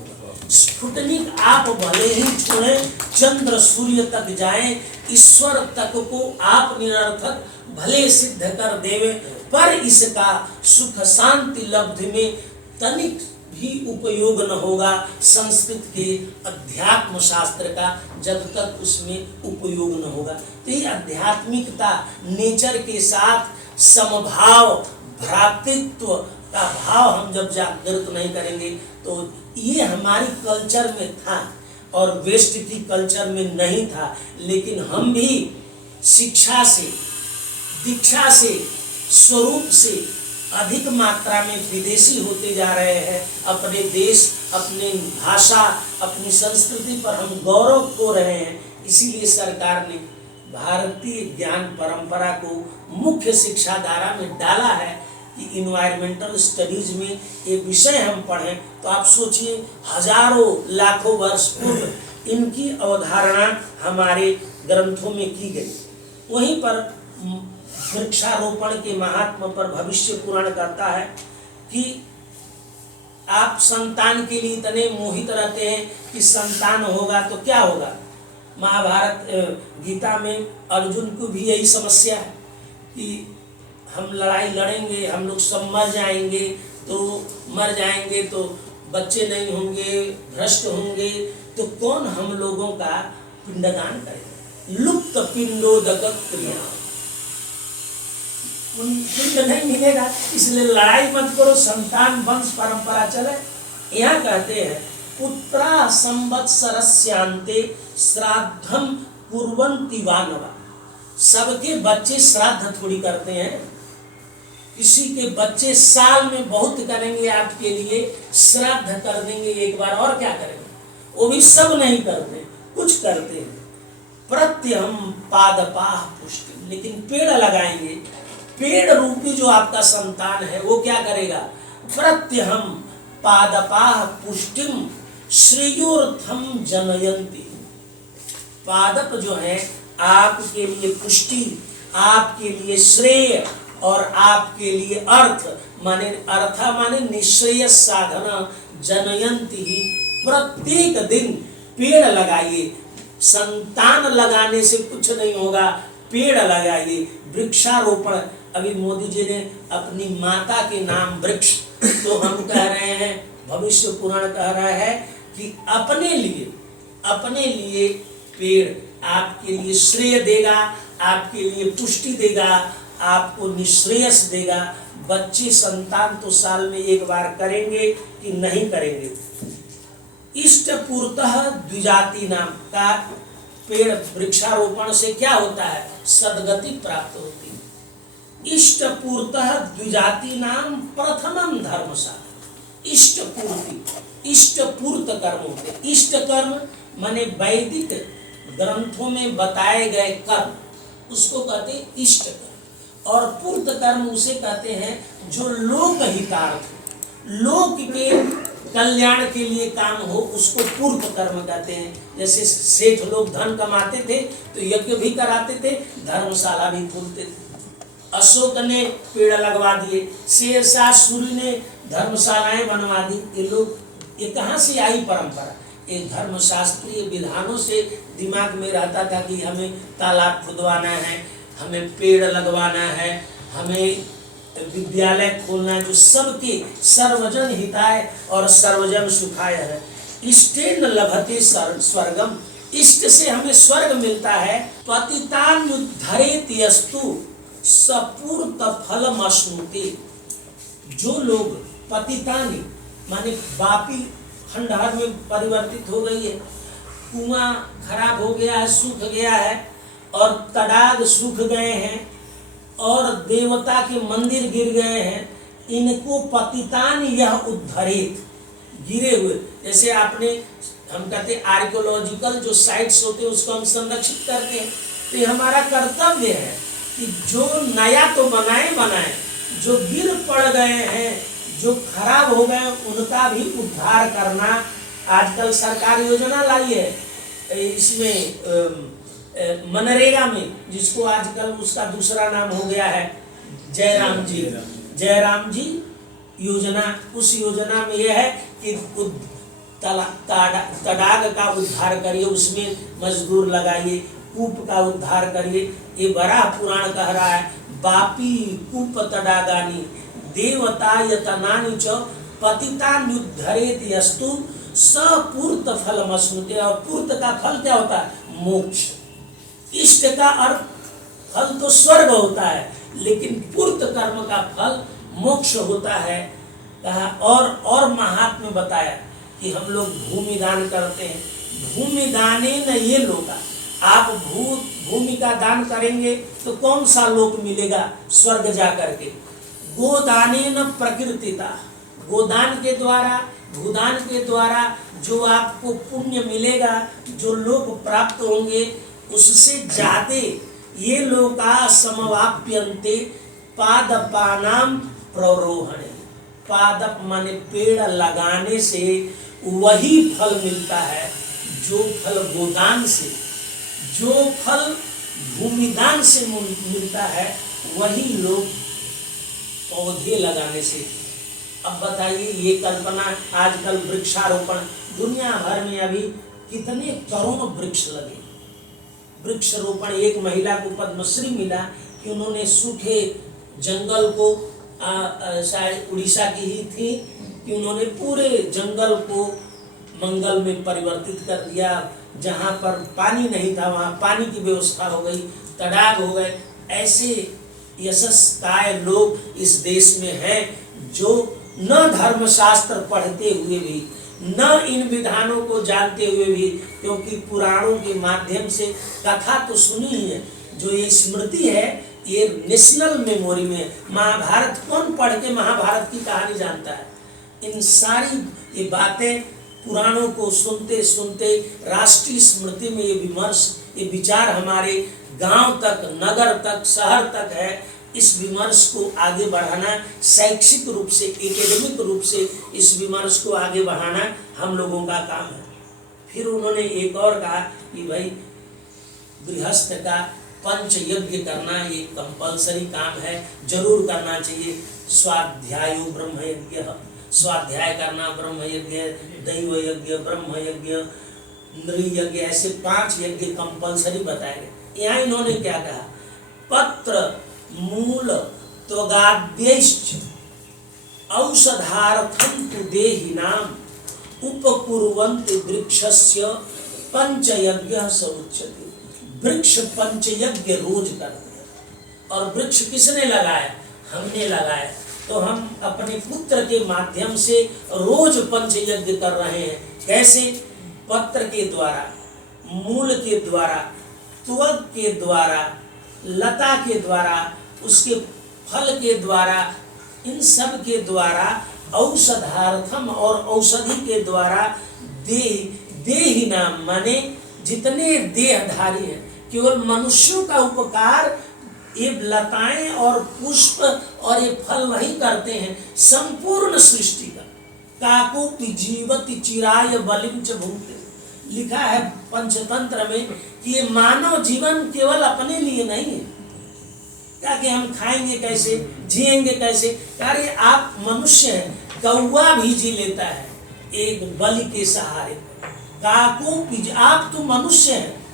स्फुटनिक आप भले ही छोड़े, चंद्र सूर्य तक जाए, ईश्वर तक को आप निरर्थक भले सिद्ध कर देवे, पर इसका सुख शांति लब्धि में तनिक भी उपयोग न होगा, संस्कृत के अध्यात्म शास्त्र का जब तक उसमें उपयोग न होगा। तो ये आध्यात्मिकता, नेचर के साथ समभाव, भ्रातृत्व का भाव हम जब जागृत नहीं करेंगे, तो ये हमारी कल्चर में था और वेस्ट की कल्चर में नहीं था। लेकिन हम भी शिक्षा से, दीक्षा से, स्वरूप से अधिक मात्रा में विदेशी होते जा रहे हैं। अपने देश, अपने भाषा, अपनी संस्कृति पर हम गौरव खो रहे हैं। इसीलिए सरकार ने भारतीय ज्ञान परंपरा को मुख्य शिक्षा धारा में डाला है कि इन्वायरमेंटल स्टडीज में ये विषय हम पढ़ें। तो आप सोचिए, हजारों लाखों वर्ष पूर्व इनकी अवधारणा हमारे ग्रंथों में की गई। वहीं पर वृक्षारोपण के महात्मा पर भविष्य पुराण कहता है कि आप संतान के लिए इतने मोहित रहते हैं कि संतान होगा तो क्या होगा। महाभारत गीता में अर्जुन को भी यही समस्या है कि हम लड़ाई लड़ेंगे, हम लोग सब मर जाएंगे, तो बच्चे नहीं होंगे, भ्रष्ट होंगे, तो कौन हम लोगों का पिंडदान करेगा। लुप्त पिंडोदक क्रिया, पिंड नहीं मिलेगा, इसलिए लड़ाई मत करो, संतान वंश परंपरा चले। यहाँ कहते हैं पुत्रा संवत्सरस्यांते श्राद्धम कुर्वन्ति वानवा। सबके बच्चे श्राद्ध थोड़ी करते हैं, किसी के बच्चे साल में बहुत करेंगे आपके लिए, श्राद्ध कर देंगे एक बार, और क्या करेंगे। वो भी सब नहीं करते, कुछ करते हैं। प्रत्यहम पादपाह पुष्टि, लेकिन पेड़ लगाएंगे, पेड़ रूपी जो आपका संतान है वो क्या करेगा। प्रत्यहम पादपाह पुष्टिम श्रेयोर्थम जनयन्ति। पादप जो है आपके लिए पुष्टि, आपके लिए श्रेय और आपके लिए अर्थ, माने अर्था माने निश्रेय साधना, जनयन्ति ही। प्रत्येक दिन पेड़ लगाइए, संतान लगाने से कुछ नहीं होगा, पेड़ लगाइए। वृक्षारोपण, अभी मोदी जी ने अपनी माता के नाम वृक्ष, तो हम कह रहे हैं, भविष्य पुराण कह रहा है कि अपने लिए पेड़ आपके लिए श्रेय देगा, आपके लिए पुष्टि देगा, आपको निश्रेयस देगा। बच्चे संतान तो साल में एक बार करेंगे कि नहीं करेंगे। इष्ट पूर्तः द्विजाति नाम का पेड़ वृक्षारोपण से क्या होता है, सद्गति प्राप्त होती है। इष्ट पूर्तः द्विजाति नाम प्रथमम धर्म साधन। इष्ट पूर्ति, इष्ट पूर्त कर्म होते। इष्ट कर्म माने वैदिक ग्रंथों में बताए गए कर्म, उसको कहते हैं इष्ट कर्म। और पूर्त कर्म उसे कहते हैं जो लोक हितार्थ, लोक के कल्याण के लिए काम हो, उसको पूर्त कर्म कहते हैं। जैसे सेठ लोग धन कमाते थे तो यज्ञ भी कराते थे, धर्मशाला भी खोलते थे। अशोक ने पेड़ लगवा दिए, शेरशाह सूरी ने धर्मशालाएं बनवा दी। ये लोग, ये कहाँ से आई परंपरा। एक धर्मशास्त्रीय विधानों से दिमाग में रहता था कि हमें तालाब खुदवाना है, हमें पेड़ लगवाना है, हमें विद्यालय खोलना, जो सबके सर्वजन हिताय और सर्वजन सुखाय है। इष्टेन लभते स्वर्गम इष्ट से हमें स्वर्ग मिलता है। पतितान्युद्धरेत यस्तु सपूर्त फलम अश्नुते। जो लोग पतितानि माने बापी खंडहर में परिवर्तित हो गई है, कुआं खराब हो गया है, सूख गया है, और तड़ाग सूख गए हैं, और देवता के मंदिर गिर गए हैं, इनको पतितान यह उद्धरित, गिरे हुए, जैसे आपने हम कहते हैं आर्कियोलॉजिकल जो साइट्स होते हैं उसको हम संरक्षित करते हैं। तो ये हमारा कर्तव्य है कि जो नया तो बनाए, जो गिर पड़ गए हैं, जो खराब हो गए, उनका भी उद्धार करना। आजकल सरकार योजना लाई है इसमें मनरेगा में, जिसको आजकल उसका दूसरा नाम हो गया है जयराम जी योजना। उस योजना में यह है कि तड़ाग का उद्धार करिए, उसमें मजदूर लगाइए, कूप का उद्धार करिए। ये बड़ा पुराण कह रहा है, बापी कूप तड़ागानी देवता यतनानि च पतितान्युद्धरेत यस्तु सपूर्त फलमश्नुते। और पूर्त का फल क्या होता है? मोक्ष। इष्ट का अर्थ फल तो स्वर्ग होता है, लेकिन पूर्त कर्म का फल मोक्ष होता है। कहा और महात्म्य बताया कि हम लोग भूमि दान करते हैं। भूमि दाने न ये लोग, आप भूमि का दान करेंगे तो कौन सा लोक मिलेगा? स्वर्ग जा करके। गोदाने न प्रकृतिता, गोदान के द्वारा, भूदान के द्वारा जो आपको पुण्य मिलेगा, जो लोक प्राप्त होंगे, उससे ज्यादा ये लोका समवाप्यन्ते पादपानाम प्ररोहण। पादप माने पेड़ लगाने से वही फल मिलता है जो फल गोदान से, जो फल भूमिदान से मिलता है, वही लोग पौधे लगाने से। अब बताइए, ये कल्पना, आजकल वृक्षारोपण दुनिया भर में अभी कितने करोड़ों वृक्ष लगे। वृक्षारोपण, एक महिला को पद्मश्री मिला कि उन्होंने सूखे जंगल को, शायद उड़ीसा की ही थी, कि उन्होंने पूरे जंगल को मंगल में परिवर्तित कर दिया। जहाँ पर पानी नहीं था वहाँ पानी की व्यवस्था हो गई, तड़ाग हो गए। ऐसे यशस्काय लोग इस देश में हैं जो न धर्मशास्त्र पढ़ते हुए भी, न इन विधानों को जानते हुए भी, क्योंकि पुराणों के माध्यम से कथा तो सुनी ही है, जो ये स्मृति है ये नेशनल मेमोरी में। महाभारत कौन पढ़ के महाभारत की कहानी जानता है? इन सारी ये बातें पुराणों को सुनते सुनते राष्ट्रीय स्मृति में ये विमर्श, ये विचार हमारे गांव तक, नगर तक, शहर तक है। इस विमर्श को आगे बढ़ाना, शैक्षिक रूप से, एकेडमिक रूप से इस विमर्श को आगे बढ़ाना हम लोगों का काम है। फिर उन्होंने एक और कहा कि भाई गृहस्थ का पंच यज्ञ करना ये कंपलसरी काम है, जरूर करना चाहिए। स्वाध्यायो ब्रह्म यज्ञ, स्वाध्याय करना ब्रह्म यज्ञ, दैव यज्ञ, ब्रह्म यज्ञ, नृ यज्ञ, ऐसे 5 यज्ञ कंपलसरी बताए गए। यहाँ इन्होंने क्या कहा? पत्र मूल त्वगाद्यैश्च औषधार्थं तु देहिनाम उपकुर्वन्ति वृक्षस्य पंचयज्ञ स उच्यते। वृक्ष पंचयज्ञ रोज करते हैं। और वृक्ष किसने लगाया? हमने लगाया। तो हम अपने पुत्र के माध्यम से रोज पंचयज्ञ कर रहे हैं। कैसे? पत्र के द्वारा, मूल के द्वारा, त्वक के द्वारा, लता के द्वारा, उसके फल के द्वारा, इन सब के द्वारा, औषधार्थम और औषधि के द्वारा, देहि नाम माने जितने देहधारी हैं, केवल मनुष्यों का उपकार ये लताएं और पुष्प और ये फल नहीं करते हैं, संपूर्ण सृष्टि का। काको जीवति चिराय बलिम च भुंक्ते, लिखा है पंचतंत्र में कि ये मानव जीवन केवल अपने लिए नहीं है। क्या कि हम खाएंगे कैसे, जिएंगे कैसे? अरे आप मनुष्य हैं, कौवा भी जी लेता है एक बलि के सहारे। काको आप तो मनुष्य हैं,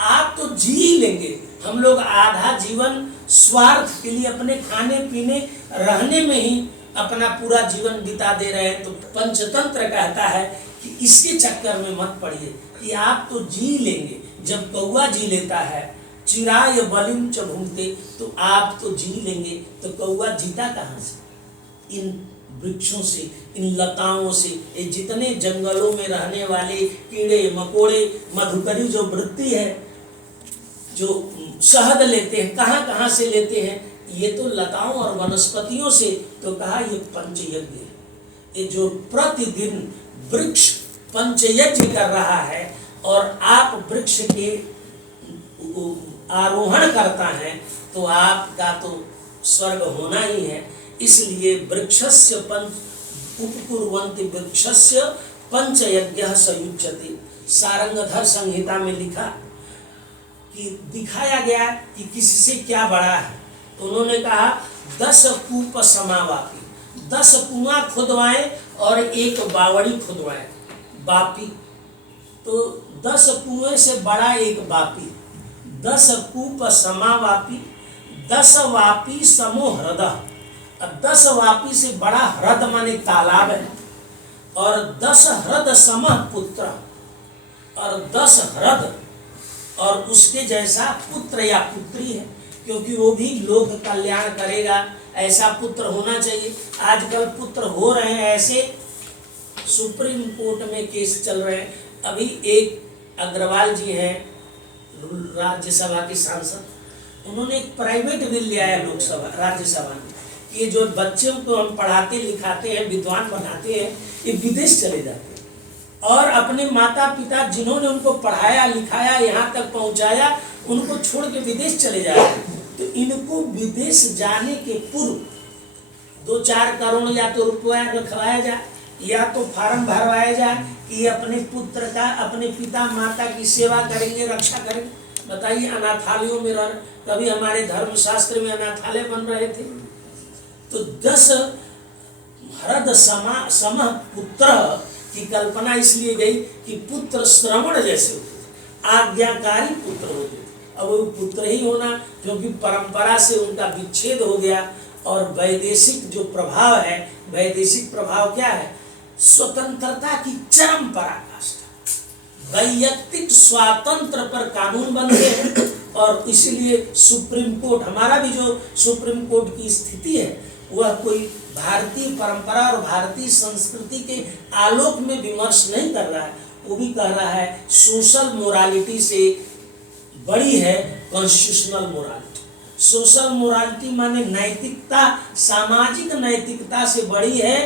आप तो जी ही लेंगे। हम लोग आधा जीवन स्वार्थ के लिए अपने खाने पीने रहने में ही अपना पूरा जीवन बिता दे रहे हैं। तो पंचतंत्र कहता है कि इसके चक्कर में मत पड़िए कि आप तो जी लेंगे। जब कौवा जी लेता है, चिराय बलिम च भूंगते, तो आप तो जी लेंगे, तो कौवा जीता कहाँ से? इन वृक्षों से, इन लताओं से। ये जितने जंगलों में रहने वाले कीड़े मकोड़े, मधुकरी जो वृत्ति है, जो शहद लेते हैं, कहाँ कहाँ से लेते हैं? ये तो लताओं और वनस्पतियों से। तो कहा ये पंचयज्ञ है। ये जो प्रतिदिन वृक्ष पंचयज्ञ कर रहा है और आप वृक्ष के आरोहण करता है, तो आपका तो स्वर्ग होना ही है। इसलिए वृक्षस्य पंच उपकुर्वन्ति वृक्षस्य पंचयज्ञः सयुज्यते। सारंगधर संहिता में लिखा कि दिखाया गया कि किससे क्या बड़ा है। तो उन्होंने कहा 10 कूप समावापी, 10 कुआं खुदवाएं और एक बावड़ी खुदवाएं, बापी। तो 10 कुएं से बड़ा एक बापी, 10 कूप समावापी, 10 वापी समो हृदय। 10 वापी से बड़ा हृद माने तालाब है, और 10 हृद समः पुत्र, और 10 हृद और उसके जैसा पुत्र या पुत्री है, क्योंकि वो भी लोक कल्याण करेगा, ऐसा पुत्र होना चाहिए। आजकल पुत्र हो रहे हैं ऐसे, सुप्रीम कोर्ट में केस चल रहे हैं। अभी एक अग्रवाल जी हैं, राज्यसभा के सांसद, उन्होंने एक प्राइवेट बिल ले आया लोकसभा राज्यसभा में। ये जो बच्चों को हम पढ़ाते लिखाते हैं, विद्वान बनाते हैं, ये विदेश चले जाते हैं और अपने माता पिता जिन्होंने उनको पढ़ाया लिखाया यहाँ तक पहुँचाया, उनको छोड़ के विदेश चले जाते हैं। तो इनको विदेश जाने के पूर्व 2-4 करोड़ या तो रुपया रखवाया जाए, या तो फार्म भरवाया जाए कि अपने पुत्र का, अपने पिता माता की सेवा करेंगे, रक्षा करेंगे। बताइए, अनाथालयों में रह, कभी हमारे धर्मशास्त्र में अनाथालय बन रहे थे। तो 10 हृद समः पुत्र की कल्पना इसलिए गई कि पुत्र श्रवण जैसे होते थे, आज्ञाकारी पुत्र होते थे। अब वो पुत्र ही होना, क्योंकि परंपरा से उनका विच्छेद हो गया। और वैदेशिक जो प्रभाव है, वैदेशिक प्रभाव क्या है? स्वतंत्रता की चरम पराकाष्ठा। वैयक्तिक स्वातंत्र पर कानून बन गए हैं, और इसलिए सुप्रीम कोर्ट, हमारा भी जो सुप्रीम कोर्ट की स्थिति है, वह कोई भारतीय परंपरा और भारतीय संस्कृति के आलोक में विमर्श नहीं कर रहा है। वो भी कह रहा है सोशल मोरालिटी से बड़ी है कॉन्स्टिट्यूशनल मोरालिटी। सोशल मोरालिटी माने नैतिकता, सामाजिक नैतिकता से बड़ी है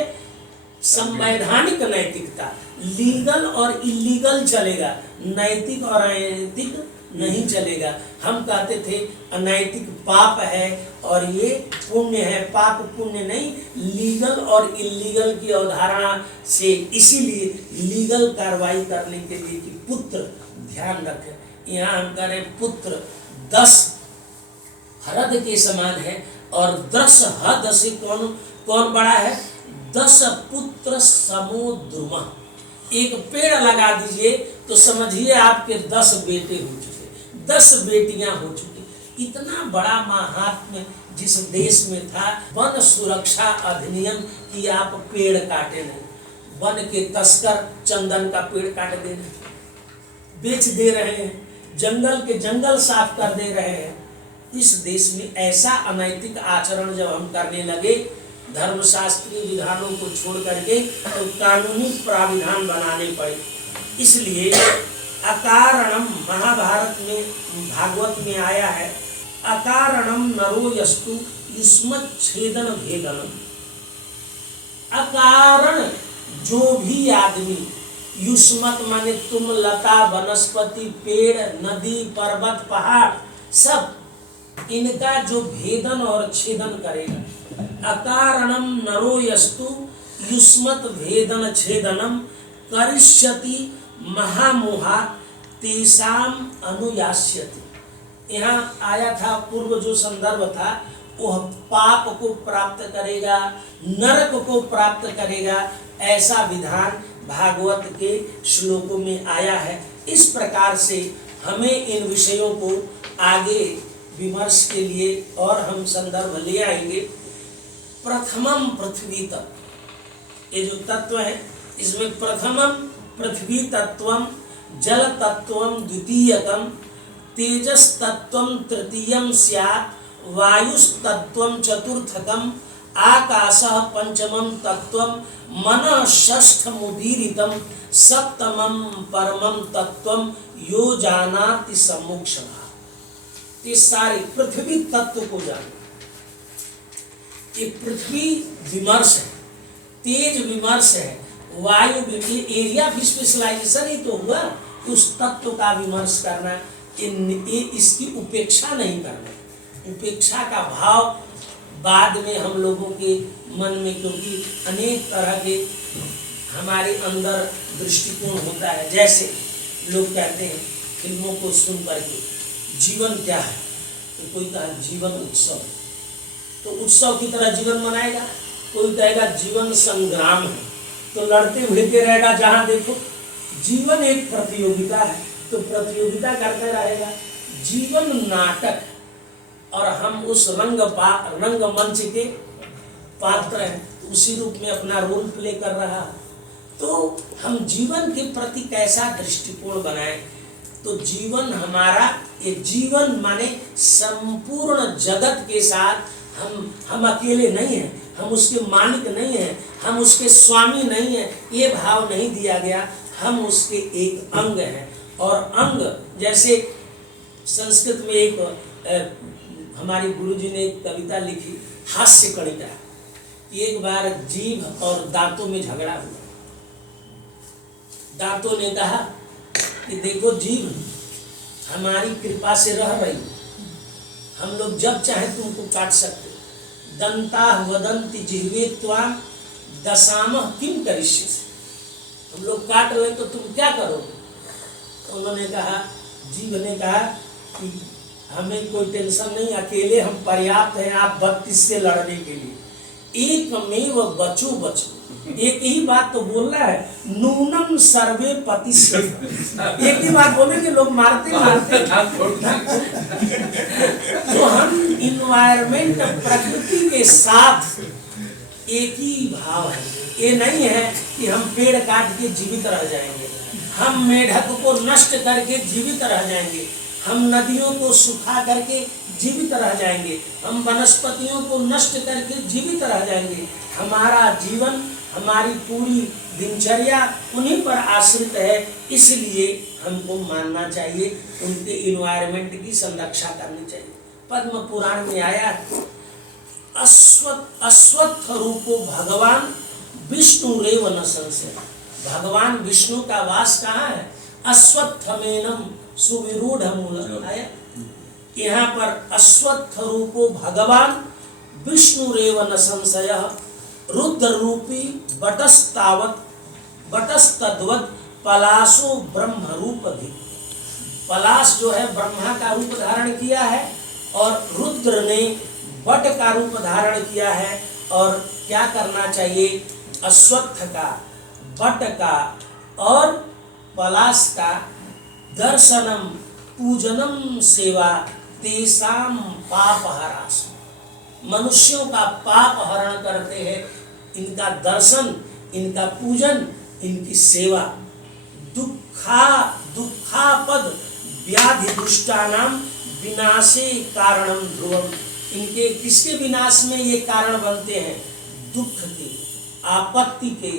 संवैधानिक नैतिकता। लीगल और इलीगल चलेगा, नैतिक और अनैतिक नहीं चलेगा। हम कहते थे अनैतिक पाप है और ये पुण्य है, पाप पुण्य नहीं, लीगल और इलीगल की अवधारणा से। इसीलिए लीगल कार्रवाई करने के लिए कि पुत्र ध्यान रखें, यहाँ हम कह रहे पुत्र 10 हृद के समान है, और 10 हद से कौन बड़ा है? 10 पुत्र समो द्रुमः। एक पेड़ लगा दीजिए तो समझिए आपके 10 बेटे हो चुके, 10 बेटियां हो चुकी। इतना बड़ा महात्म्य जिस देश में था, वन सुरक्षा अधिनियम कि आप पेड़ काटे नहीं। वन के तस्कर चंदन का पेड़ काट दे रहे, बेच दे रहे हैं, जंगल के जंगल साफ कर दे रहे हैं। इस देश में ऐसा अनैतिक आचरण जब हम करने लगे, धर्मशास्त्रीय विधानों को छोड़ करके, तो कानूनी प्राविधान बनाने पड़े। इसलिए अकारणम, महाभारत में भागवत में आया है, अकारणम नरो यस्तु युष्मत् छेदन भेदनम। अकारण जो भी आदमी, युष्मत माने तुम, लता वनस्पति पेड़ नदी पर्वत पहाड़ सब, इनका जो भेदन और छेदन करेगा। अकारणम नरो यस्तु युष्मत भेदन छेदनम करिष्यति महामोहा तेषाम अनुयास्यति। यहाँ आया था, पूर्व जो संदर्भ था, वह पाप को प्राप्त करेगा, नरक को प्राप्त करेगा, ऐसा विधान भागवत के श्लोकों में आया है। इस प्रकार से हमें इन विषयों को आगे विमर्श के लिए और हम संदर्भ ले आएंगे। प्रथमम पृथ्वी तत्व, ये जो तत्व है, इसमें प्रथमम पृथ्वी तत्वम, जल तत्वम द्वितीयकम, तेजस तत्वम तृतीयम स्यात्, वायुस्तत्वम चतुर्थकम, आकाशः पंचमम तत्वम, मनः षष्ठमुदीरितम, सप्तमम परमम तत्वम, यो जानाति सम्मुक्षः। ये सारे पृथ्वी तत्व को जानो। ये पृथ्वी विमर्श है, तेज विमर्श है, वायु एरिया ऑफ स्पेशलाइजेशन ही तो हुआ, उस तत्व का विमर्श करना, इसकी उपेक्षा नहीं करना। उपेक्षा का भाव बाद में हम लोगों के मन में, क्योंकि अनेक तरह के हमारे अंदर दृष्टिकोण होता है। जैसे लोग कहते हैं फिल्मों को सुन करके, जीवन क्या है, तो कोई कहा जीवन उत्सव है, तो उत्सव की तरह जीवन मनाएगा। कोई कहेगा जीवन संग्राम है, तो लड़ते भिड़ते रहेगा जहां देखो। जीवन एक प्रतियोगिता है, तो प्रतियोगिता करते रहेगा। जीवन नाटक, और हम उस रंगमंच के पात्र हैं, उसी रूप में अपना रोल प्ले कर रहा है। तो हम जीवन के प्रति कैसा दृष्टिकोण बनाएं? तो जीवन हमारा, ये जीवन माने संपूर्ण जगत के साथ हम अकेले नहीं हैं, हम उसके मालिक नहीं हैं, हम उसके स्वामी नहीं हैं, ये भाव नहीं दिया गया। हम उसके एक अंग हैं। और अंग, जैसे संस्कृत में एक हमारे गुरुजी ने एक कविता लिखी, हास्य कणिका। एक बार जीभ और दांतों में झगड़ा हुआ। दांतों ने कहा कि देखो जीभ हमारी कृपा से रह रही, हम लोग जब चाहे तुमको काट सकते। दंता वदंति जिह्वे त्वां दशामः किम करिष्यसि, हम लोग काट रहे तो तुम क्या करोगे? तो उन्होंने कहा, जीभ ने कहा कि हमें कोई टेंशन नहीं, अकेले हम पर्याप्त हैं आप 32 से लड़ने के लिए। एकमेव बचो बचो, एक ही बात तो बोल रहा है, नूनम सर्वे पति से। एक ही बात बोले कि लोग मारते मारते। तो हम इन्वायरमेंट, प्रकृति के साथ एक ही भाव है। ये नहीं है कि हम पेड़ काट के जीवित रह जाएंगे, हम मेढक को नष्ट करके जीवित रह जाएंगे, हम नदियों को सुखा करके जीवित रह जाएंगे, हम वनस्पतियों को नष्ट करके जीवित रह जाएंगे। हमारा जीवन, हमारी पूरी दिनचर्या उन्हीं पर आश्रित है। इसलिए हमको मानना चाहिए, उनके इन्वायरमेंट की संरक्षा करनी चाहिए। पद्म पुराण में आया, अश्वत्थ रूपो भगवान विष्णु रेव न संशय। भगवान विष्णु का वास कहाँ है? अश्वत्थमेनम सुविरूढ़ मूल आया। यहाँ पर अश्वत्थ रूपो भगवान विष्णु रेव न संशय, रुद्र रूपी बटस्तावत बटस्तद्वत पलाशो ब्रह्म रूप अधि। पलाश जो है ब्रह्मा का रूप धारण किया है, और रुद्र ने बट का रूप धारण किया है। और क्या करना चाहिए? अश्वत्थ का, बट का और पलाश का दर्शनम पूजनम सेवा तेसाम पाप हरास। मनुष्यों का पाप हरण करते हैं इनका दर्शन, इनका पूजन, इनकी सेवा। दुखापद व्याधि दुष्टानाम विनाशे कारणम ध्रुवम। इनके किसके विनाश में ये कारण बनते हैं? दुख के, आपत्ति के,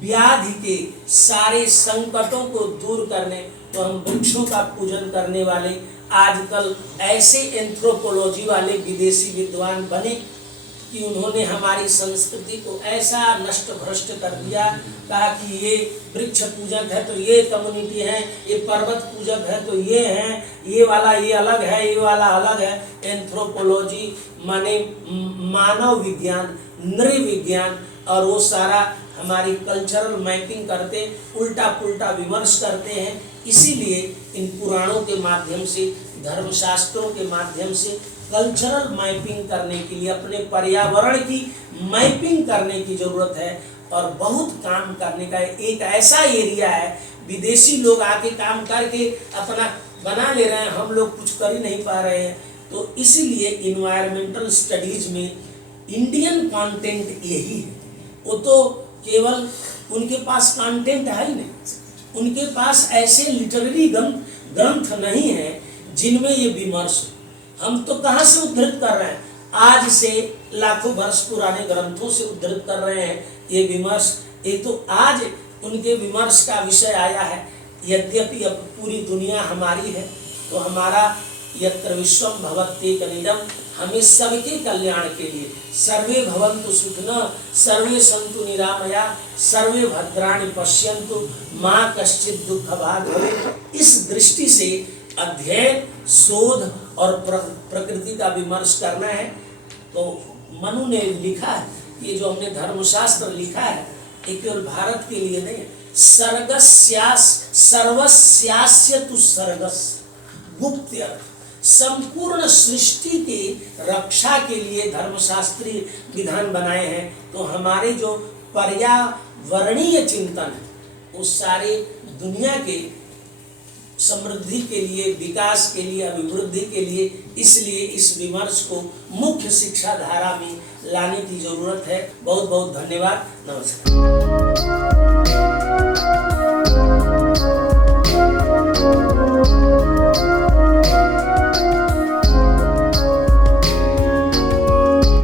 व्याधि के, सारे संकटों को दूर करने। तो हम वृक्षों का पूजन करने वाले आजकल ऐसे एंथ्रोपोलॉजी वाले विदेशी विद्वान बने कि उन्होंने हमारी संस्कृति को ऐसा नष्ट भ्रष्ट कर दिया। कहा कि ये वृक्ष पूजक है तो ये कम्युनिटी है, ये पर्वत पूजक है तो ये है, ये वाला ये अलग है, ये वाला अलग है। एंथ्रोपोलॉजी माने मानव विज्ञान, नृविज्ञान, और वो सारा हमारी कल्चरल मैपिंग करते, उल्टा पुल्टा विमर्श करते हैं। इसीलिए इन पुराणों के माध्यम से, धर्मशास्त्रों के माध्यम से कल्चरल मैपिंग करने के लिए, अपने पर्यावरण की मैपिंग करने की जरूरत है। और बहुत काम करने का एक ऐसा एरिया है, विदेशी लोग आके काम करके अपना बना ले रहे हैं, हम लोग कुछ कर ही नहीं पा रहे हैं। तो इसीलिए इन्वायरमेंटल स्टडीज में इंडियन कंटेंट यही है। वो तो केवल उनके पास कंटेंट है ही नहीं, उनके पास ऐसे लिटरेरी ग्रंथ नहीं है जिनमें ये विमर्श हो। हम तो कहाँ से उद्धृत कर रहे हैं, आज से लाखों वर्ष पुराने ग्रंथों से उद्धृत कर रहे हैं ये विमर्श। ये तो आज उनके विमर्श का विषय आया है। यद्यपि अब पूरी दुनिया हमारी है, तो हमारा यत्र विश्वम भवत्येकनीडम, हमें सबके कल्याण के लिए सर्वे भवन्तु सुखिनः सर्वे सन्तु निरामया सर्वे भद्राणि पश्यन्तु माँ कश्चित् दुःखभाग् भवेत्, इस दृष्टि से अध्ययन, शोध और प्रकृति का विमर्श करना है। तो मनु ने लिखा है, ये जो हमने धर्मशास्त्र लिखा है, ये केवल भारत के लिए नहीं है। सर्वस्यास्य तु सर्गस्य, गुप्त अर्थ, संपूर्ण सृष्टि की रक्षा के लिए धर्मशास्त्रीय विधान बनाए हैं। तो हमारे जो पर्यावरणीय चिंतन है, उस सारे दुनिया के समृद्धि के लिए, विकास के लिए, अभिवृद्धि के लिए, इसलिए इस विमर्श को मुख्य शिक्षा धारा में लाने की जरूरत है। बहुत बहुत धन्यवाद। नमस्कार।